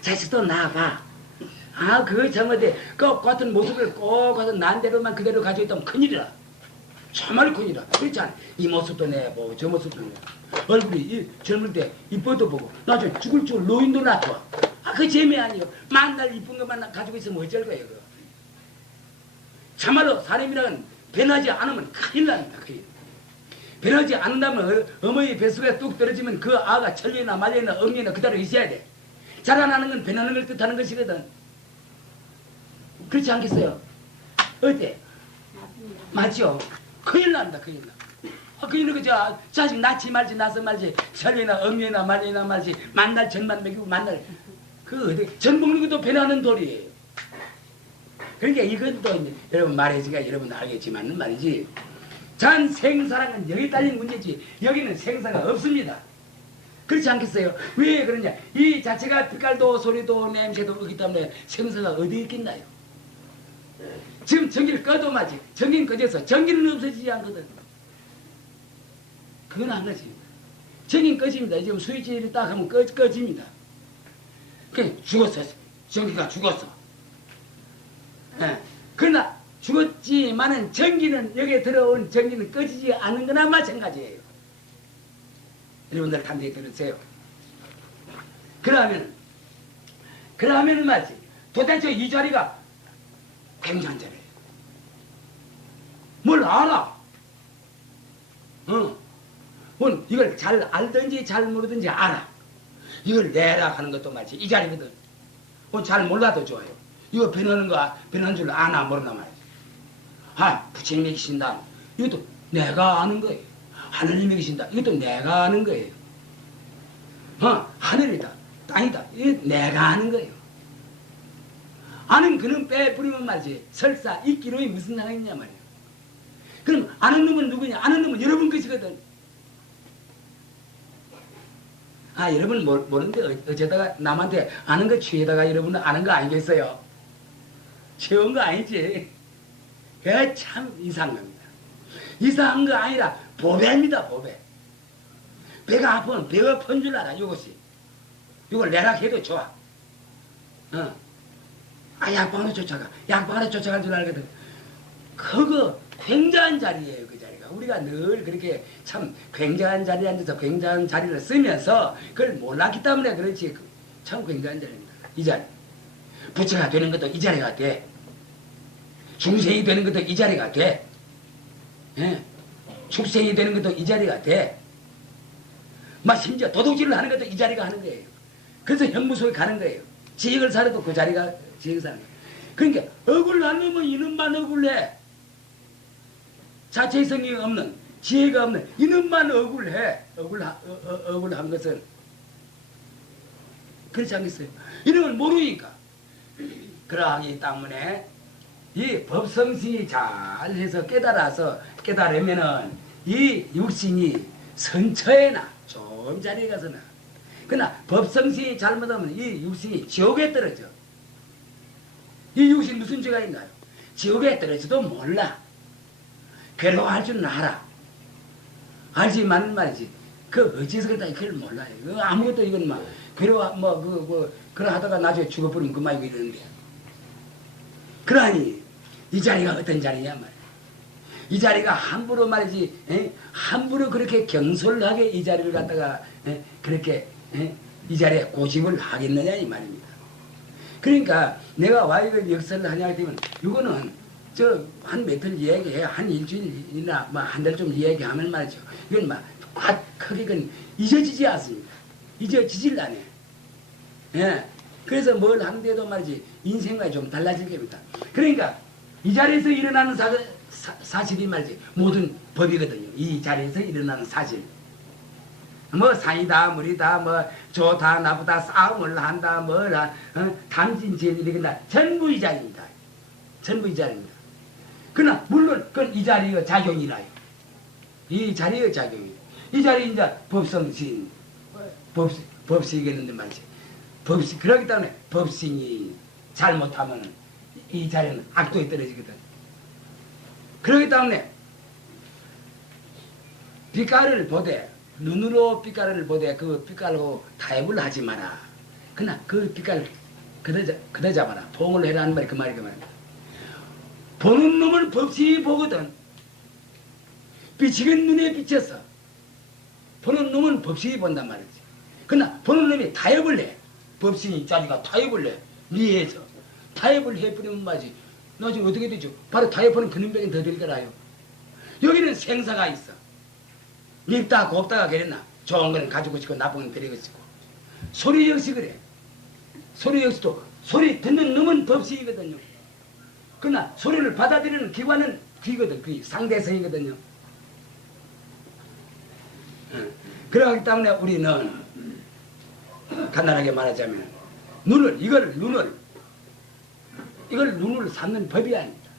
자식도 낳아봐. 그거 잘못해. 그 같은 모습을 꼭 가서 난 대로만 그대로 가지고 있다면 큰일이라. 정말 큰일이라. 그렇지 않아. 이 모습도 내보고 저 모습도 내보고. 얼굴이 젊을 때 이뻐도 보고 나중에 죽을 줄 노인도 놔둬. 그 재미 아니요. 만날 이쁜 것만 가지고 있으면 어쩔 거예요. 그거. 참말로 사람이란 변하지 않으면 큰일 납니다. 큰일. 변하지 않는다면 어머니 뱃속에 뚝 떨어지면 그 아가 천리나 말리나 엉이나 그대로 있어야 돼. 자라나는 건 변하는 걸 뜻하는 것이거든. 그렇지 않겠어요? 어때? 맞죠? 큰일 난다. 큰일 나. 그이는 그저 자식 낳지 말지 낳서 말지 천리나 엉이나 말리나 말지 만날 전만 먹이고 만날 어디 전 먹는 것도 변하는 돌이에요. 그러니까 이것도 이제 여러분 말해주니까 여러분 알겠지만은 말이지. 전 생사랑은 여기 딸린 문제지 여기는 생사가 없습니다. 그렇지 않겠어요? 왜 그러냐? 이 자체가 빛깔도 소리도 냄새도 없기 때문에 생사가 어디 있겠나요? 지금 전기를 꺼도 마지. 전기는 꺼져서 전기는 없어지지 않거든. 그건 안 거지. 전기는 꺼집니다. 지금 스위치를 딱 하면 꺼집니다. 그 죽었어. 전기가 죽었어. 그러나 죽었지만은 전기는 여기에 들어온 전기는 꺼지지 않는 거나 마찬가지예요. 여러분들 단대히 들으세요. 그러면 맞지. 도대체 이 자리가 굉장한 자리예요. 뭘 알아? 이걸 잘 알든지 잘 모르든지 알아. 이걸 내라 하는 것도 말이지. 이 자리거든. 잘 몰라도 좋아요. 이거 변하는 줄 아나 모르나 말이지. 부처님이 계신다. 이것도 내가 아는 거예요. 하느님이 계신다. 이것도 내가 아는 거예요. 하늘이다. 땅이다. 이거 내가 아는 거예요. 아는 그는 빼버리면 말이지. 설사 있기로이 무슨 상황이냐 말이야. 그럼 아는 놈은 누구냐? 아는 놈은 여러분 것이거든. 여러분 모르는데 어쩌다가 남한테 아는 거 취해다가 여러분은 아는 거 아니겠어요? 취한 거 아니지. 그게 참 이상한 겁니다. 이상한 거 아니라 보배입니다. 보배. 배가 아프면 배가 아픈 줄 알아. 이것이. 이걸 내라 해도 좋아. 약방으로 쫓아가. 약방으로 쫓아갈 줄 알거든. 그거 굉장한 자리예요. 그 자리가. 우리가 늘 그렇게 참 굉장한 자리에 앉아서 굉장한 자리를 쓰면서 그걸 몰랐기 때문에 그렇지. 참 굉장한 자리입니다. 이 자리. 부처가 되는 것도 이 자리가 돼. 중생이 되는 것도 이 자리가 돼. 축생이 되는 것도 이 자리가 돼. 심지어 도둑질을 하는 것도 이 자리가 하는 거예요. 그래서 형무소에 가는 거예요. 지역을 살아도 그 자리가 지역을 사는 거예요. 그러니까 억울하려면 이놈만 억울해. 자체성이 없는 지혜가 없는 이놈만 억울해. 억울한 것은 그렇지 않겠어요? 이놈을 모르니까. 그러하기 때문에 이 법성신이 잘해서 깨달으면은 이 육신이 선처에나 좋은 자리에 가서나 그러나 법성신이 잘못하면 이 육신이 지옥에 떨어져. 이 육신 무슨 죄가 있나요? 지옥에 떨어져도 몰라. 괴로워할 줄은 알아. 알지만은 말이지. 그 어째서 그랬다 그걸 몰라요. 그 아무것도 이건 막 괴로워 그러 하다가 나중에 죽어버리면 그만이고 이러는데. 그러니 이 자리가 어떤 자리냐 말이야. 이 자리가 함부로 말이지, 함부로 그렇게 경솔하게 이 자리를 갖다가 그렇게 이 자리에 고집을 하겠느냐 이 말입니다. 그러니까 내가 와 이걸 역사를 하냐 하면 이거는 저 한 며칠 이야기해 한 일주일이나 뭐 한 달 좀 이야기하면 말이죠. 이건 막 크게 건 잊어지지 않습니다. 잊어지질 않아요. 예. 그래서 뭘 하는데도 말이지 인생과 좀 달라질 겁니다. 그러니까 이 자리에서 일어나는 사실이 말이지 모든 법이거든요. 이 자리에서 일어나는 사실. 뭐 산이다 물이다 뭐 좋다 나쁘다 싸움을 한다 뭐라 탐진질 이러긴다 전부 이 자리입니다. 전부 이 자리입니다. 그러나 물론 그건 이 자리의 작용이라요. 이 자리의 작용이. 이 자리 이제 법성신 법식이겠는데 말이지. 법식 그렇기 때문에 법신이 잘못하면 이 자리는 악도에 떨어지거든. 그렇기 때문에 빛깔을 보되 눈으로 빛깔을 보되 그 빛깔로 타협을 하지 마라. 그러나 그 빛깔 그대 잡아라. 봉을 해라는 말이 그 말이 그 말입니다. 보는 놈은 법신이 보거든. 비치는 눈에 비쳐서 보는 놈은 법신이 본단 말이지. 그러나 보는 놈이 타협을 해. 법신이 자기가 타협을 해. 리해서 타협을 해버리면 말이지. 나중에 어떻게 되죠? 바로 타협하는 그놈병이 더 될 거라요. 여기는 생사가 있어. 밉다 곱다가 그랬나. 좋은 거는 가지고 싶고 나쁜 건 버리고 싶고. 소리 역시 그래. 소리 역시도 소리 듣는 놈은 법신이거든요. 그러나 소리를 받아들이는 기관은 귀거든. 귀 상대성이거든요. 그러기 때문에 우리는 간단하게 말하자면 이걸 눈을 삼는 법이 아닙니다.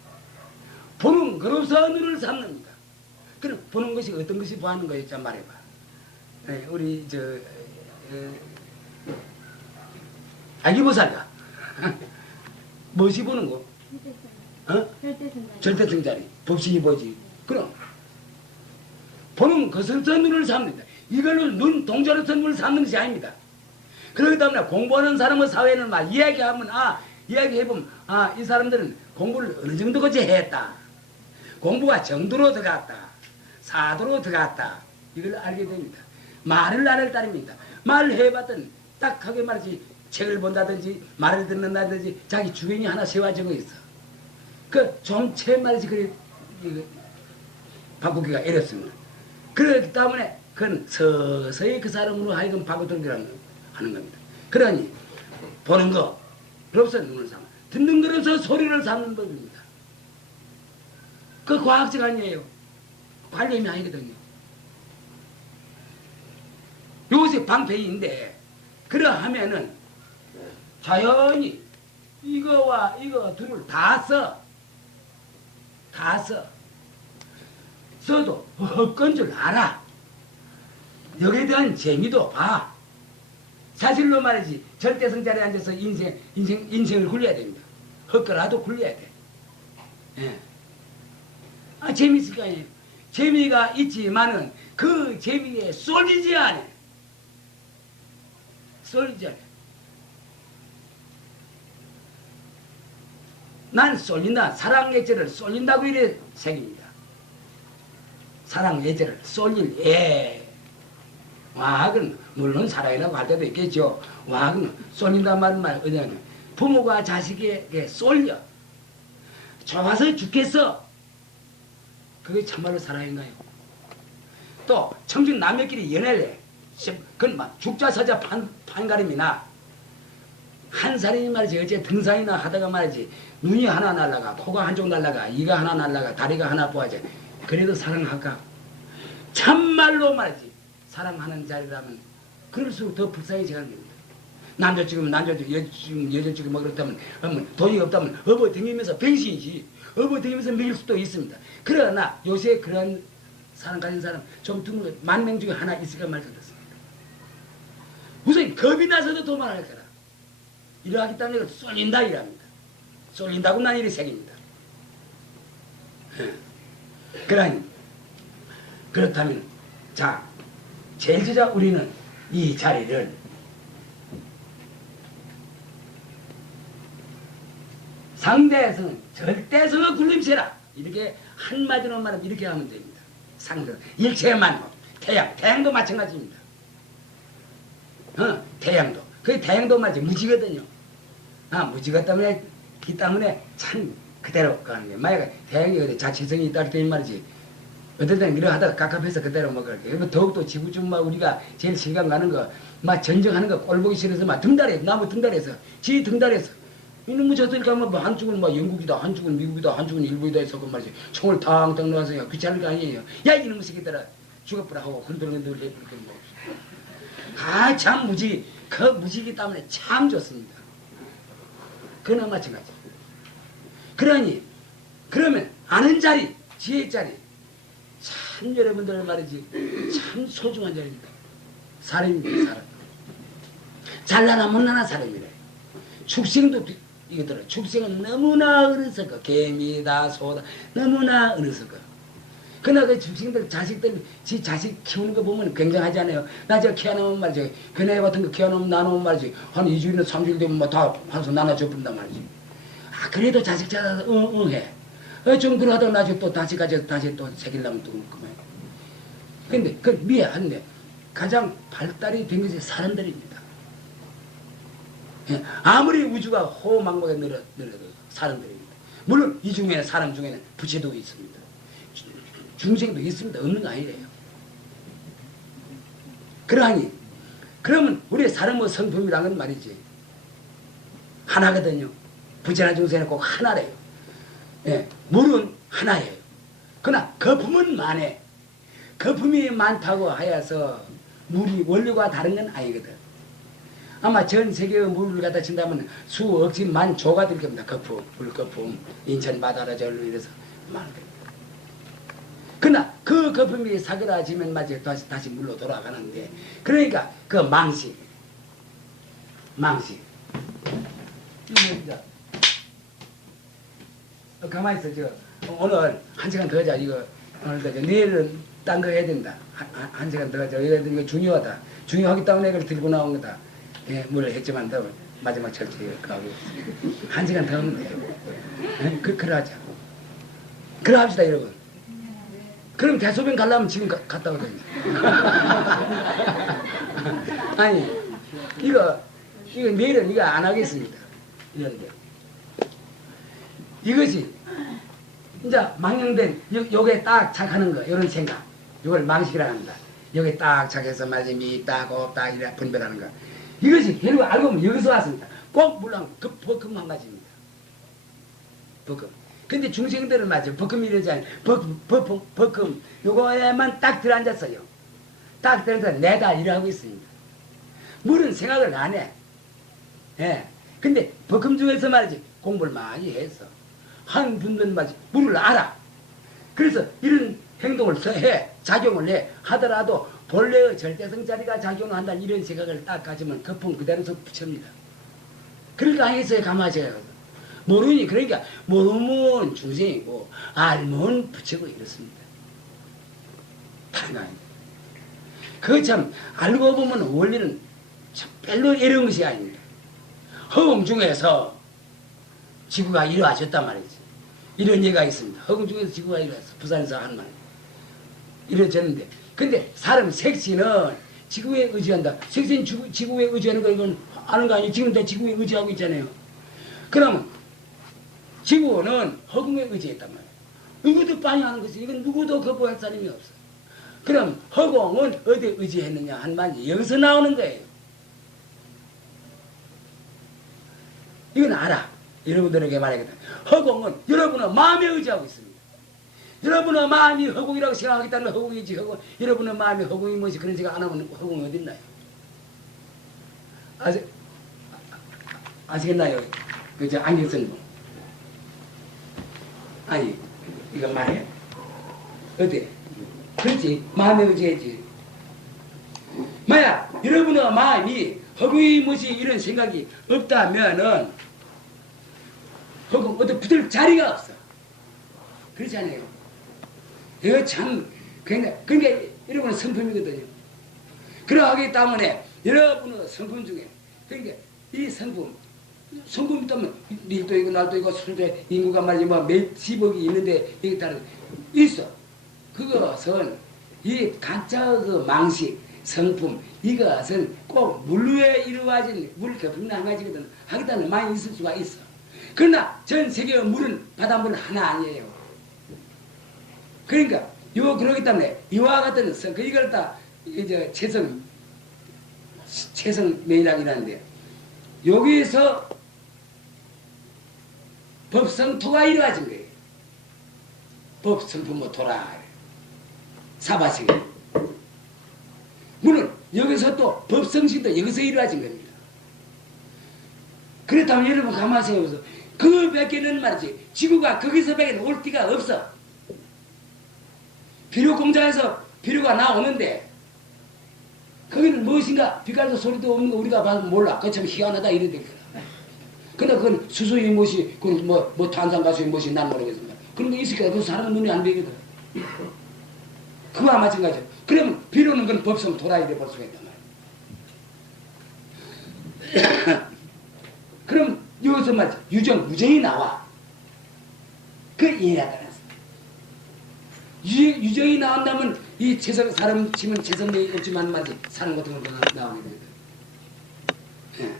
보는 것으로서 눈을 삼는다. 그럼 보는 것이 어떤 것이 보하는 거예요? 좀 말해봐. 네, 우리 아기보살가 무엇이 보는 거? 절대성자리. 법신이 보지. 그럼 보는 것으로서 눈을 삼는다. 이걸로 눈 동자로서 눈을 삼는 것이 아닙니다. 그렇기 때문에 공부하는 사람의 사회는 막 이야기해보면 이 사람들은 공부를 어느 정도까지 했다. 공부가 정도로 들어갔다. 사도로 들어갔다. 이걸 알게 됩니다. 말을 안 할 따름입니다. 말을 해봤던 딱하게 말이지 책을 본다든지 말을 듣는다든지 자기 주변이 하나 세워지고 있어. 좀채 말이지 그래 바꾸기가 어렵습니다. 그렇기 때문에 그건 서서히 그 사람으로 하여금 바꿔들기라는 하는 겁니다. 그러니 보는 거로서 눈을 삼아 듣는 거로서 소리를 삼는 법입니다. 그 과학적 아니에요. 관념이 아니거든요. 이것이 방패인데 그러하면은 자연히 이거와 이거 둘을 다 써도 헛건 줄 알아. 여기에 대한 재미도 봐. 사실로 말이지 절대성 자리에 앉아서 인생을 굴려야 됩니다. 헛거라도 굴려야 돼. 예. 재미있을 거 아니에요. 재미가 있지만은 그 재미에 쏠리지 않아. 난 쏠린다. 사랑 예절을 쏠린다고 이래 색입니다. 사랑 예절을 쏠릴 와학은 물론 사랑이라고 할 때도 있겠죠. 와학은 쏠린단 말은 어디냐면 부모가 자식에게 쏠려. 좋아서 죽겠어. 그게 참말로 사랑인가요? 또 청중 남녀끼리 연애를 해. 그건 막 죽자 서자 판가름이나 한 사람이 말이지 어째 등산이나 하다가 말이지 눈이 하나 날라가 코가 한쪽 날라가 이가 하나 날라가 다리가 하나 부하지 그래도 사랑할까? 참말로 말이지 사랑하는 자리라면 그럴수록 더 불쌍해지는 겁니다. 남자 찍으면 남자 찍고 여자 찍으면 뭐 그렇다면 돈이 없다면 업어댕기면서 병신이지 업어댕기면서 먹일 수도 있습니다. 그러나 요새 그런 사랑 가진 사람 좀 드문 10,000명 중에 하나 있을까 말까 그렇습니다. 우선 겁이 나서도 도망할 거라. 이러하기 때문에 쏠린다 이랍니다. 쏠린다고 난 이리 색입니다. 그러니 그렇다면 자 제일 먼저 우리는 이 자리를 상대에서는 절대성의 굴림체라 이렇게 한마디로 말하면 이렇게 하면 됩니다. 상대 일체만 태양도 마찬가지입니다. 태양도 그 태양도 마치 무지거든요. 무지가 때문에 이 때문에 참 그대로 가는 게 만약에 태양이 자치성이 있다 때 말이지 어떤 때는 이러 하다가 갑갑해서 그대로 먹을 게 더욱더 지구촌 막 우리가 제일 실감 가는 거 막 전쟁하는 거 꼴보기 싫어서 막 등다리에 나무 등다리에서 지 등다리에서 이놈의 저들 가면 뭐 한쪽은 막 영국이다 한쪽은 미국이다 한쪽은 일본이다 해서 그 말이지 총을 탕탕 놓아서 귀찮은 거 아니에요. 야 이놈의 새끼들아 죽어버라 하고 흔들흔들 해볼 게 뭐 참 무지 그 무지기 때문에 참 좋습니다. 그나 마찬가지. 그러니 그러면 아는 자리 지혜 자리 참 여러분들 말이지 참 소중한 자리입니다. 사람입니다. 사람. 잘나나 못나나 사람이래. 축생도 이거더라. 축생은 너무나 어리석어. 개미다 소다 너무나 어리석어. 그러나 그 축생들 자식들 지 자식 키우는 거 보면 굉장하잖아요. 나 저 키워놓으면 말이지 그네 같은 거 키워놓으면 나누면 말이지 한 2주일이나 3주일 되면 뭐 다 한서 나눠줘 본단 말이지. 그래도 자식 찾아서 해. 좀 그러다가 나중에 또 다시 가져서 다시 또 새기려면 또 그만. 근데 그 미안한데 가장 발달이 된 것이 사람들입니다. 아무리 우주가 호망막에 늘어도 사람들입니다. 물론 이 중에는 사람 중에는 부채도 있습니다. 중생도 있습니다. 없는 거 아니래요. 그러하니 그러면 우리 사람의 성품이란 건 말이지 하나거든요. 부채나 중생은 꼭 하나래요. 물은 하나예요. 그러나 거품은 많아. 거품이 많다고 하여서 물이 원료가 다른 건 아니거든. 아마 전 세계의 물을 갖다 친다면 수억지 만조가 될 겁니다. 거품, 물거품, 인천 바다라 절로 이래서 많을 겁니다. 그러나 그 거품이 사그라지면 맞아요. 다시 물로 돌아가는데 그러니까 그 망식 이거 가만히 있어. 오늘 1시간 더 하자. 이거 오늘 더 내일은 딴 거 해야 된다. 한 시간 더 하자. 이거 중요하다. 중요하기 때문에 이걸 들고 나온 거다. 물을 했지만 더 마지막 철저히 하고 1시간 더 하면 돼요. 그래 하자. 그래 합시다 여러분. 그럼 대소변 가려면 지금 갔다 오거든요. 아니 이거 내일은 이거 안 하겠습니다. 이런데 이것이 이제 망령된 요게 딱 착하는 거 이런 생각 이걸 망식이라 합니다. 요게 딱 착해서 말이지 미딱 없다 이래 분별하는 거 이것이 결국 알고 보면 여기서 왔습니다. 꼭 물론 그 버금 한 가지입니다. 버금. 근데 중생들은 맞아요. 버금이 이러지 않아요. 버금 요거에만 딱 들어앉았어요. 딱 들어서 내다 일하고 있습니다. 물은 생각을 안 해. 근데 버금 중에서 말이지 공부를 많이 해서 한 분들은 말이지 물을 알아. 그래서 이런 행동을 해 작용을 해 하더라도 본래의 절대성 자리가 작용한다는 이런 생각을 딱 가지면 거품 그대로서 붙입니다. 그러니까 해서야 가마져요. 모르니 그러니까 모르면 중생이고 알면 붙이고 이렇습니다. 다른 거 아닙니다. 그거 참 알고 보면 원리는 참 별로 이런 것이 아닙니다. 허공 중에서 지구가 이루어졌단 말이지. 이런 얘기가 있습니다. 허공 중에서 지구가 이루어졌어. 부산에서 한 말. 이루어졌는데 근데 사람 색신은 지구에 의지한다. 색신 지구에 의지하는 거 이건 아는 거 아니에요. 지금 다 지구에 의지하고 있잖아요. 그러면 지구는 허공에 의지했단 말이에요. 누구도 반영하는 것이 이건 누구도 거부할 사람이 없어요. 그럼 허공은 어디에 의지했느냐 한 말이 여기서 나오는 거예요. 이건 알아. 여러분들에게 말하겠다. 허공은 여러분의 마음에 의지하고 있습니다. 여러분의 마음이 허공이라고 생각하겠다는 허공이지. 여러분의 마음이 허공이 무엇이 그런 생각 안 하면 허공이 어디 있나요? 아시겠나요? 그저 안경 쓴 분. 아니 이거 말해? 어때? 그렇지. 마음에 의지해야지. 만약 여러분의 마음이 허공이 무엇이 이런 생각이 없다면은 허공 어디 붙을 자리가 없어. 그렇지 않아요? 이거 참, 그러니까 여러분은 성품이거든요. 그러하기 때문에 여러분의 성품 중에, 그러니까 이 성품 있다면, 니도 있고, 나도 있고, 술대 인구가 말이지, 뭐, 몇십억이 있는데, 이게 따로 있어. 그것은, 이 각자의 그 망식, 성품, 이것은 꼭 물에 이루어진 물 거품이 한 가지거든. 하기 때문에 많이 있을 수가 있어. 그러나 전 세계의 물은, 바닷물은 하나 아니에요. 그러니까, 그러기 때문에, 이와 같은 이걸 다, 이제, 체성명이라는데, 여기에서 법성토가 이루어진 거예요. 법성품의 토라. 사바식이. 물론 여기서 또 법성신도 여기서 이루어진 겁니다. 그렇다면 여러분 가만히 생각해보세요. 그 밖에는 말이지 지구가 거기서 밖에는 올 데가 없어. 비료 공장에서 비료가 나오는데 거기는 무엇인가 빛깔도 소리도 없는 거 우리가 봐도 몰라. 그거 참 희한하다 이러는 거야. 근데 그건 수소의 무엇이, 그건 뭐 탄산가스의 무엇이 난 모르겠습니다. 그런 거 있을 거야. 그 사람은 눈이 안 되거든. 그거와 마찬가지죠. 그러면 비료는 그건 법성 도라이 돼 볼 수가 있단 말이야. 그럼 여기서 말이죠. 유정이 나와. 그 이해하다. 유정이 나온다면 이 사람 치면 재성력이 없지만 말이지 사람 같은 거 나오게 됩니다. 예.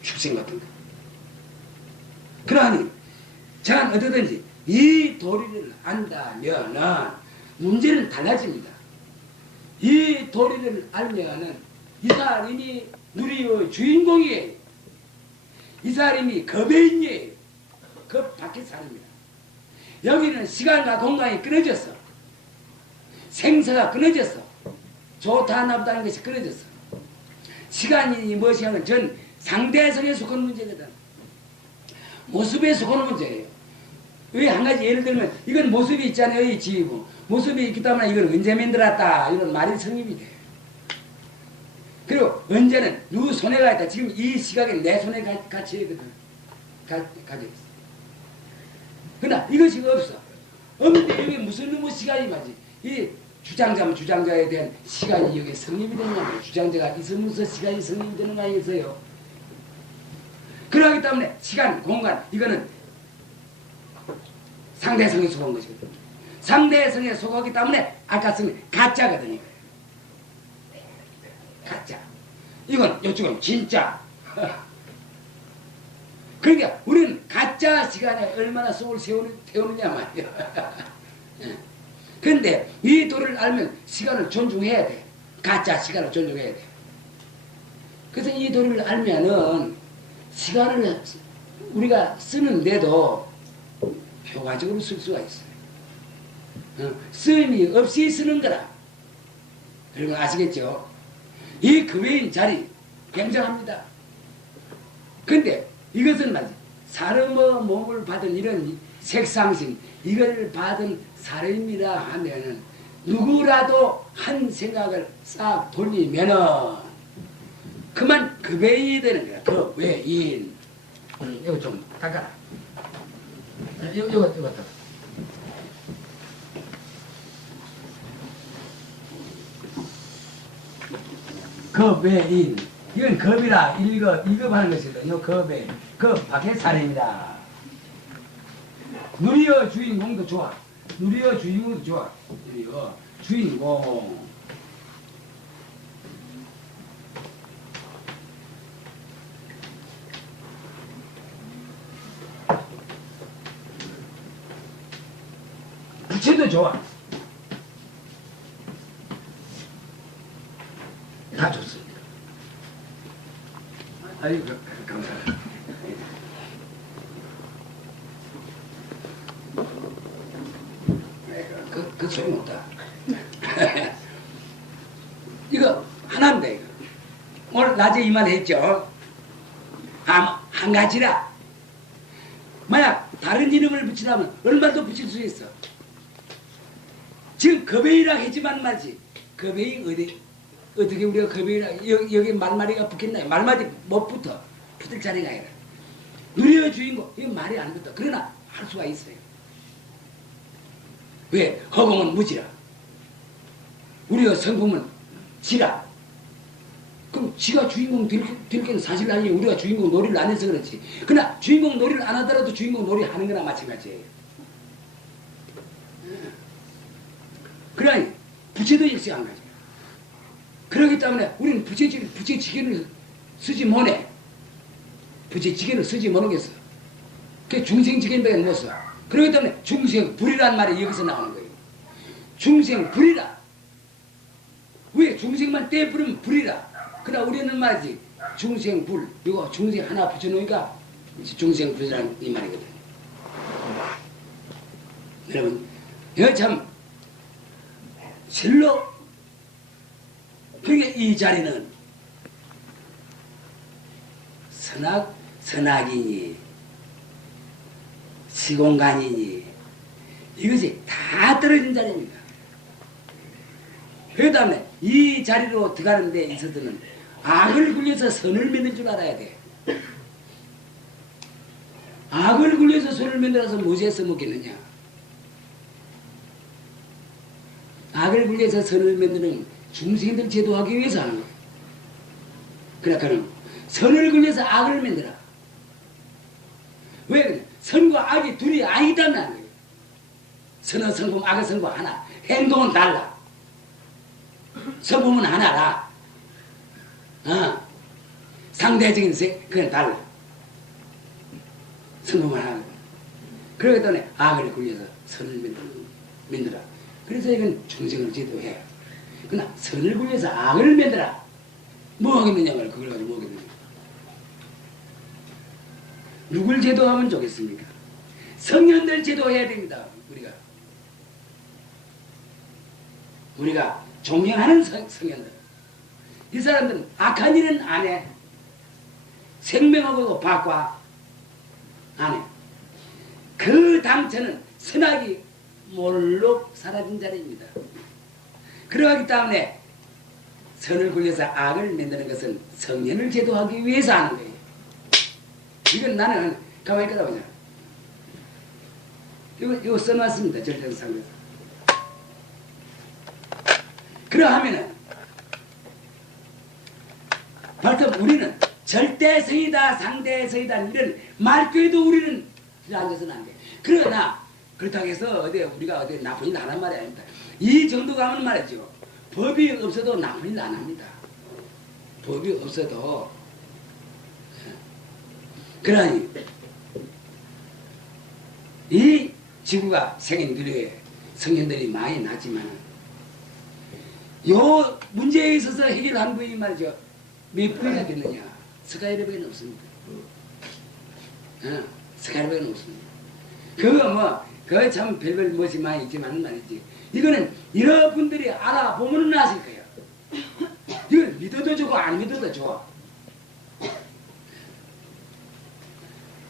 축생 같은 거. 그러하니 자 어떻든지 이 도리를 안다면은 문제는 달라집니다. 이 도리를 알면은 이 사람이 누리의 주인공이에요. 이 사람이 거배인이에요. 그 밖에 사람입니다. 여기는 시간과 공간이 끊어졌어. 생사가 끊어졌어. 좋다 나쁘다는 것이 끊어졌어. 시간이 무엇이 하면 전 상대성에 속한 문제거든. 모습에 속한 문제예요. 왜 한 가지 예를 들면 이건 모습이 있잖아요. 이 지이고 모습이 있기 때문에 이건 언제 만들었다 이런 말이 성립이 돼요. 그리고 언제는 누구 손에 가 있다. 지금 이 시각에 내 손에 같이 있거든. 가져 있어. 그러나 이것이 없어. 없는데 여기 무슨 놈의 시간이 맞지? 이 주장자면 주장자에 대한 시간이 여기 성립이 되느냐. 주장자가 있으면서 시간이 성립이 되는 거 아니겠어요? 그러기 때문에 시간, 공간 이거는 상대성에 속한 것이거든요. 상대성에 속하기 때문에 아까 쓴 가짜거든요. 가짜. 이건 이쪽은 진짜. 그러니까 우리는 가짜 시간에 얼마나 속을 태우느냐 말이야. 그런데 이 도를 알면 시간을 존중해야 돼. 가짜 시간을 존중해야 돼. 그래서 이 도를 알면은 시간을 우리가 쓰는데도 효과적으로 쓸 수가 있어요. 쓰임이 없이 쓰는 거라. 여러분 아시겠죠? 이 금외인 자리 굉장합니다. 근데 이것은 말이지 사람의 몸을 받은 이런 색상신 이걸 받은 사람이라 하면은 누구라도 한 생각을 싹 돌리면은 그만 금외인이 되는 거야. 금외인. 이거 좀 닦아라. 이거 닦아. 금외인. 이건 겁이라 일급하는 것이거든요. 겁에. 겁 밖에 사람이다. 누리어 주인공도 좋아. 누리어 주인공도 좋아. 누리어 주인공. 부채도 좋아. 다 좋습니다. 아이고, 감사합니다. 그 소리 못다. 이거 하나인데, 이거. 오늘 낮에 이 말 했죠? 한 가지라. 만약 다른 이름을 붙이려면 얼마도 붙일 수 있어. 지금 겁에이라 했지만 말지. 겁에이 어떻게 우리가 겁에이라 여기 말마리가 붙겠나요? 말마리 못 붙어. 붙을 자리가 아니라. 누리의 주인공 이건 말이 안 붙어. 그러나 할 수가 있어요. 왜? 허공은 무지라. 우리가 성품은 지라. 그럼 지가 주인공 될 게는 사실 아니에요. 우리가 주인공 놀이를 안 해서 그렇지. 그러나 주인공 놀이를 안 하더라도 주인공 놀이 하는 거나 마찬가지예요. 그러니 부채도 역시 한 가지. 그렇기 때문에 우리는 부채지게를 쓰지 못해. 부채지게를 쓰지 못하겠어. 그 중생지게인데 못 써. 그렇기 때문에 중생불이란 말이 여기서 나오는 거예요. 중생불이라. 왜? 중생만 떼 부르면 불이라. 그러나 우리는 말이지 중생불. 이거 중생 하나 붙여놓으니까 중생불이라는 이 말이거든요. 여러분 이거 참 실로 그게 이 자리는 선악이니 시공간이니 이것이 다 떨어진 자리입니다. 그 다음에 이 자리로 들어가는 데 있어서는 악을 굴려서 선을 만들 줄 알아야 돼. 악을 굴려서 선을 만들어서 무엇에 써먹겠느냐. 악을 굴려서 선을 만드는 중생들 제도하기 위해서 하는 거예요. 그러니까 선을 굴려서 악을 만들어. 왜 그래? 선과 악이 둘이 아니다는 거예요. 선은 성품, 악은 성품 하나. 행동은 달라. 성품은 하나라. 상대적인 그건 달라. 성품은 하나. 그렇기 때문에 악을 굴려서 선을 만들어. 그래서 이건 중생을 제도해. 그러나 선을 굴려서 악을 만들어. 뭐 하겠느냐 말 그걸 가지고 뭐 하겠느냐. 누굴 제도하면 좋겠습니까? 성현들 제도해야 됩니다. 우리가 존경하는 성현들. 이 사람들은 악한 일은 안 해. 생명하고 바꿔 안 해. 그 당처는 선악이 몰록 사라진 자리입니다. 그러기 때문에 선을 굴려서 악을 만드는 것은 성현을 제도하기 위해서 하는 거예요. 이건 나는 가만히 있다가 이거 써놨습니다. 절대상에서. 그러하면은 발톱 우리는 절대성이다 상대성이다 이런 말귀에도 우리는 앉아서는 안 돼. 그러나 그렇다고 해서 우리가 나쁜 일 안 한 말이 아닙니다. 이 정도 가면 말이죠. 법이 없어도 나쁜 일 안 합니다. 법이 없어도. 그러니 이 지구가 생인들이 성현들이 많이 나지만 요 문제에 있어서 해결한 부분이 말이죠. 몇 분이나 됐느냐? 스카이레벨은 없습니다. 스카이레벨은 없습니다. 그거 참 별별 멋이 많이 있지만 말이지. 이거는 여러분들이 알아보면 아실 거예요. 이건 믿어도 좋고 안 믿어도 좋아.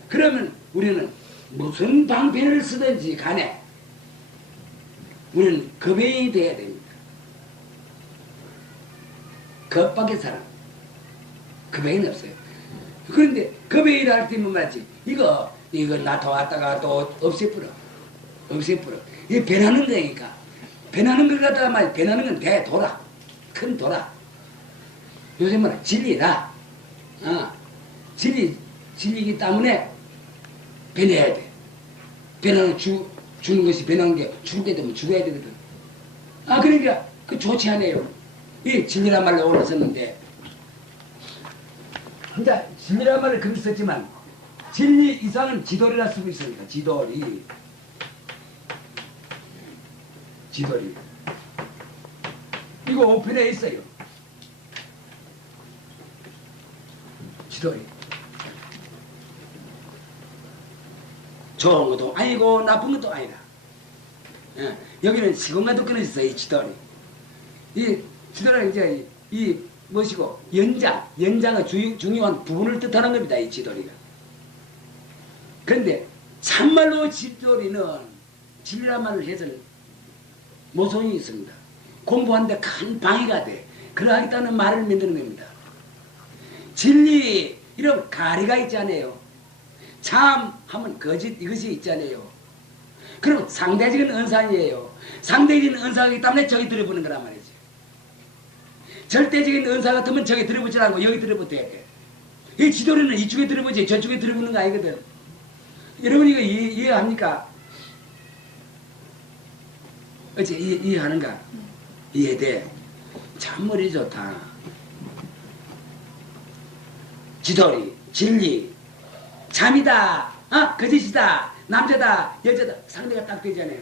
그러면 우리는 무슨 방편을 쓰든지 간에 우리는 겁이 돼야 됩니다. 겁밖에 사람. 겁에는 없어요. 그런데 겁에일 할 때면 말이지. 이거 나타왔다가 또 없애버려. 이게 변하는 거니까. 변하는 걸 갖다가 말이지. 변하는 건 대도라. 큰 도라. 요새 뭐라 진리라. 진리이기 때문에 변해야 돼. 변하는 주는 것이 변하는 게 죽을 때 되면 죽어야 되거든. 그러니까 그 좋지 않아요. 이 진리란 말로 올라섰는데 혼자 진리란 말을 그렇게 썼지만 진리 이상은 지도리라 쓰고 있으니까 지도리 이거 오픈에 있어요. 지도리 좋은 것도 아니고 나쁜 것도 아니다. 여기는 시공간도 끊어졌어요. 이 지도리 이 지도리는 이제 이 무엇이고 연장의 중요한 부분을 뜻하는 겁니다. 이 지도리가. 그런데 참말로 지도리는 진리란 말을 해서는 모성이 있습니다. 공부하는데 큰 방해가 돼. 그러하겠다는 말을 만드는 겁니다. 진리 이런 가리가 있잖아요. 참 하면 거짓 이것이 있잖아요. 그럼 상대적인 언산이에요. 상대적인 은사이기 때문에 저기 들어보는 거란 말이지. 절대적인 은사 같으면 저기 들어보지 않고 여기 들어붙어야 돼. 이 지도리는 이쪽에 들어보지 저쪽에 들어보는 거 아니거든. 여러분 이거 이해합니까? 어째 이해하는가? 이해돼. 참 머리 좋다. 지도리, 진리, 잠이다, 거짓이다, 남자다, 여자다, 상대가 딱 되잖아요.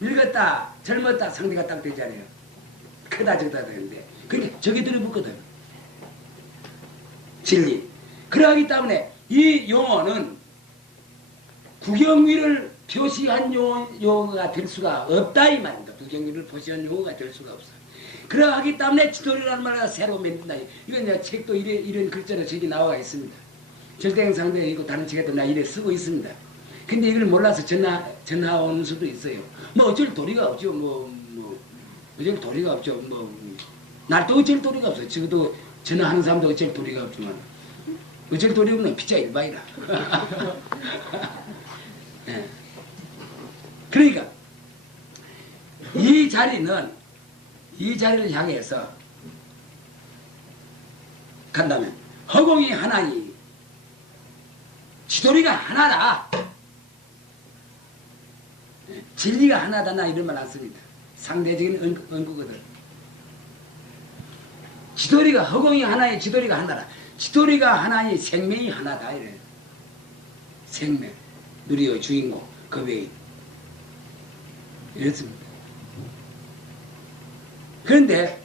늙었다, 젊었다, 상대가 딱 되잖아요. 크다, 적다 되는데. 그러니까 저기 들어붙거든. 진리. 그러하기 때문에 이 용어는 국영위를 표시한 용어가 될 수가 없다 이 말입니다. 국영위를 표시한 용어가 될 수가 없어. 그러하기 때문에 지도리라는 말을 새로 만든다. 이건 내가 책도 이런 글자로 저기 나와 있습니다. 절대행상대에 있고 다른 책에도 나 이래 쓰고 있습니다. 근데 이걸 몰라서 전화 오는 수도 있어요. 뭐 어쩔 도리가 없죠. 어쩔 도리가 없죠. 날도 어쩔 도리가 없어. 지금도 전화하는 사람도 어쩔 도리가 없지만 어쩔 도리 없는 피자 일반이라. 네. 그러니까 이 자리를 향해서 간다면 허공이 하나니 지도리가 하나다. 진리가 하나다 나 이런 말 안 씁니다. 상대적인 언구거든. 지도리가 허공이 하나니 지도리가 하나다. 지도리가 하나니 생명이 하나다 이래. 생명 누리의 주인공 거베인 이렇습니다. 그런데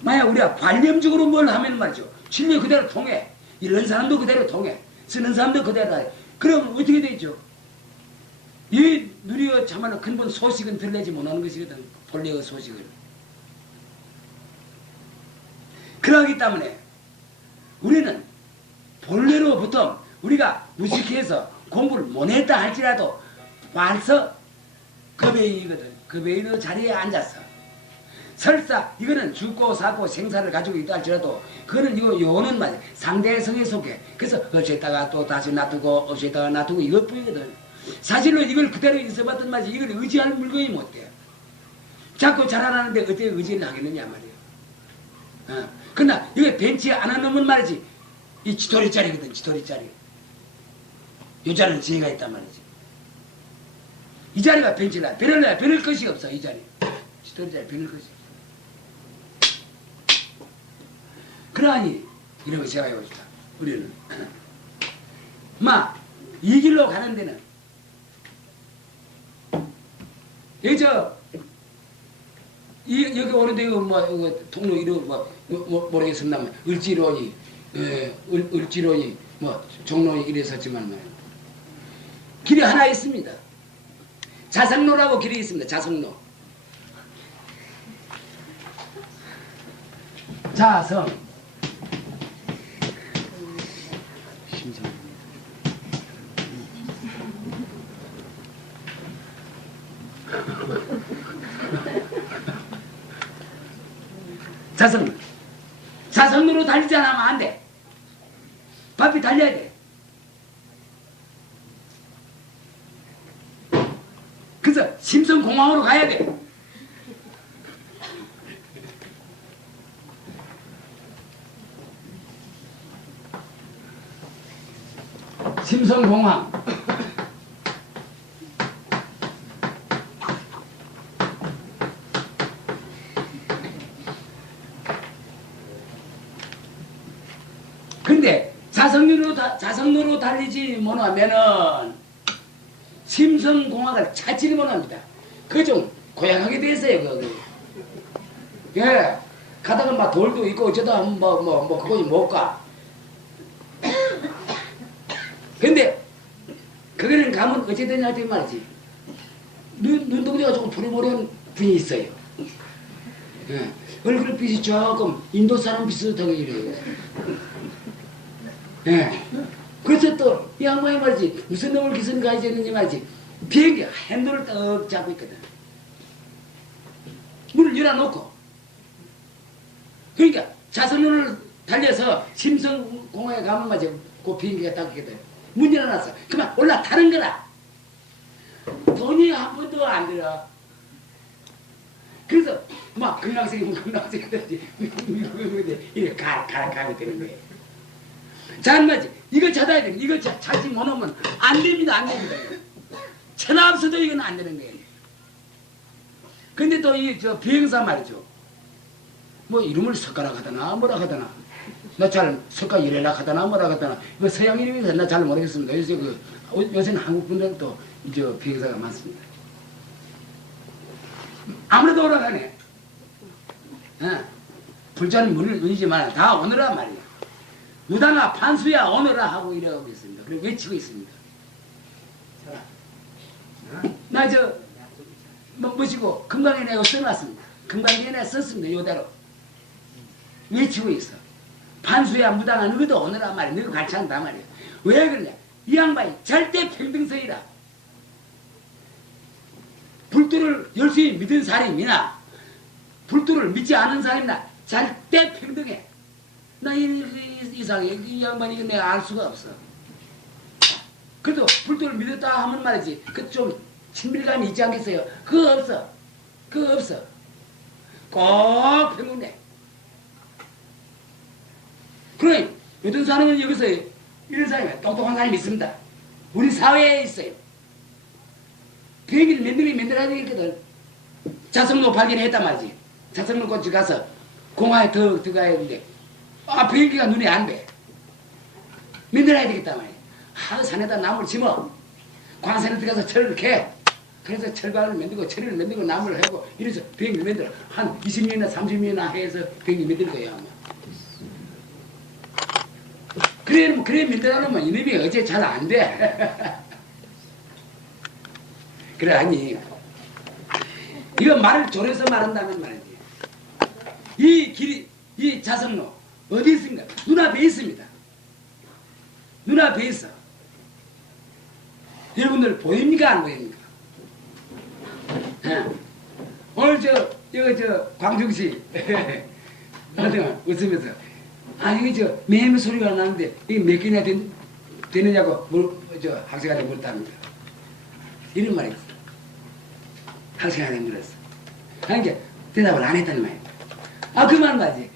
만약 우리가 관념적으로 뭘 하면 말이죠. 진리 그대로 통해. 이런 사람도 그대로 통해. 쓰는 사람도 그대로 해. 그럼 어떻게 되죠? 이 누리의 참하는 근본 소식은 들리지 못하는 것이거든. 본래의 소식을. 그러기 때문에 우리는 본래로부터 우리가 무식해서 공부를 못했다 할지라도 벌써 거베인이거든. 거베인의 자리에 앉았어. 설사 이거는 죽고 사고 생사를 가지고 있다 할지라도 그거는 요는 말이야. 상대의 성에 속해. 그래서 어쨌다가 또 다시 놔두고 어쨌다가 놔두고 이것뿐이거든. 사실은 이걸 그대로 있어봤던 말이지 이걸 의지할 물건이 못 돼. 자꾸 자라나는데 어떻게 의지를 하겠느냐 말이야. 그러나 이거 벤치에 안 하놓으면 말이지 이 지도리짜리거든. 지도리짜리. 이 자리는 지혜가 있단 말이지. 이 자리가 벤치라. 변할 것이 없어. 이 자리. 지도리짜리 변할 것이 없어. 그러하니 이런 거 제가 해봅시다. 우리는 이 길로 가는 데는 여기 오는데 이거 통로 이름 모르겠습니다만 을지론이 을지론이 종론이 이랬었지만 말이야. 길이 하나 있습니다. 자성로라고 길이 있습니다. 자성로. 자성. 자성로로 달리지 않으면 안 돼. 바삐 달려야 돼. 그래서 심성공항으로 가야 돼. 심성공항. 근데 자성로로 달리지 못하면은 심성공학을 찾지를 못합니다. 그 좀 고약하게 됐어요. 거기. 예, 가다가 막 돌도 있고 어쩌다 그거지 못 가. 근데 거기는 가면 어쨌든 하여튼 말이지. 눈동자가 조금 푸르머리한 분이 있어요. 예, 얼굴빛이 조금 인도 사람 비슷하게 이래요. 예. 그래서 또 이 양반이 말이지 무슨 놈을 기선 가지고 있는지 말이지 비행기 핸들을 떡 잡고 있거든. 문을 열어놓고 그러니까 자선로를 달려서 심성공항에 가면 말이지 그 비행기가 딱 있거든. 문 열어놨어. 그만 올라타는 거라. 돈이 한 번도 안 들어. 그래서 막 금강석이면 금강석이든지 이렇게 가르가르 되는 거예요. 자, 맞지? 이걸 찾아야 돼. 이걸 찾지 못하면 안 됩니다. 안 됩니다. 천하 없어도 이건 안 되는 거예요. 근데 또 이 저 비행사 말이죠. 뭐 이름을 석가락 하더나 뭐라 하더나 나 잘 석가 이래락 하더나 뭐라 하더나 이거 서양 이름이라서 나 잘 모르겠습니다. 요새는 한국 분들도 저 비행사가 많습니다. 아무래도 오락하네. 불자는 문이지만 다 오너라 말이야. 무당아 판수야 오너라 하고 이러고 있습니다. 그리고 외치고 있습니다. 나 저 뭐시고 금강에 내가 써놨습니다. 금강에 내가 썼습니다. 요대로 외치고 있어. 판수야 무당아 너도 오너라 말이야. 너도 같이 한다 말이야. 왜 그러냐? 이 양반이 절대 평등성이라. 불도를 열심히 믿은 사람이나 불도를 믿지 않은 사람이나 절대 평등해. 나 이상해. 이 양반이 이거 내가 알 수가 없어. 그래도 불도를 믿었다 하면 말이지. 그 좀 친밀감이 있지 않겠어요? 그거 없어. 그거 없어. 꼭 평등해. 그러니 어떤 사람은 여기서 이런 사람이 똑똑한 사람이 있습니다. 우리 사회에 있어요. 비행기를 만들어야 되겠거든. 자성로 발견했단 말이지. 자성로 꽃이 가서 공화에 더 들어가야 되는데 비행기가 눈에 안 돼. 만들어야 되겠단 말이야. 하루 산에다 나무를 심어. 광산에 들어가서 철을 캐. 그래서 철관을 만들고 철을 만들고 나무를 하고 이래서 비행기를 만들어. 한 20년이나 30년이나 해서 비행기 만들 거야 아마. 그래 만들어놓으면 이놈이 어째 잘 안 돼. 그래 아니 이거 말을 졸여서 말한다면 말이지. 이 길이 이 자성로 어디 있습니까? 눈앞에 있습니다. 눈앞에 있어. 여러분들 보입니까 안 보입니까? 오늘 저 광중시 웃으면서 이거 저 매매 소리가 나는데 이게 몇 개나 되느냐고 학생한테 물었답니다. 이런 말이 있어. 학생한테 물었어. 그러니까 대답을 안 했다는 말이야. 그 말 맞지.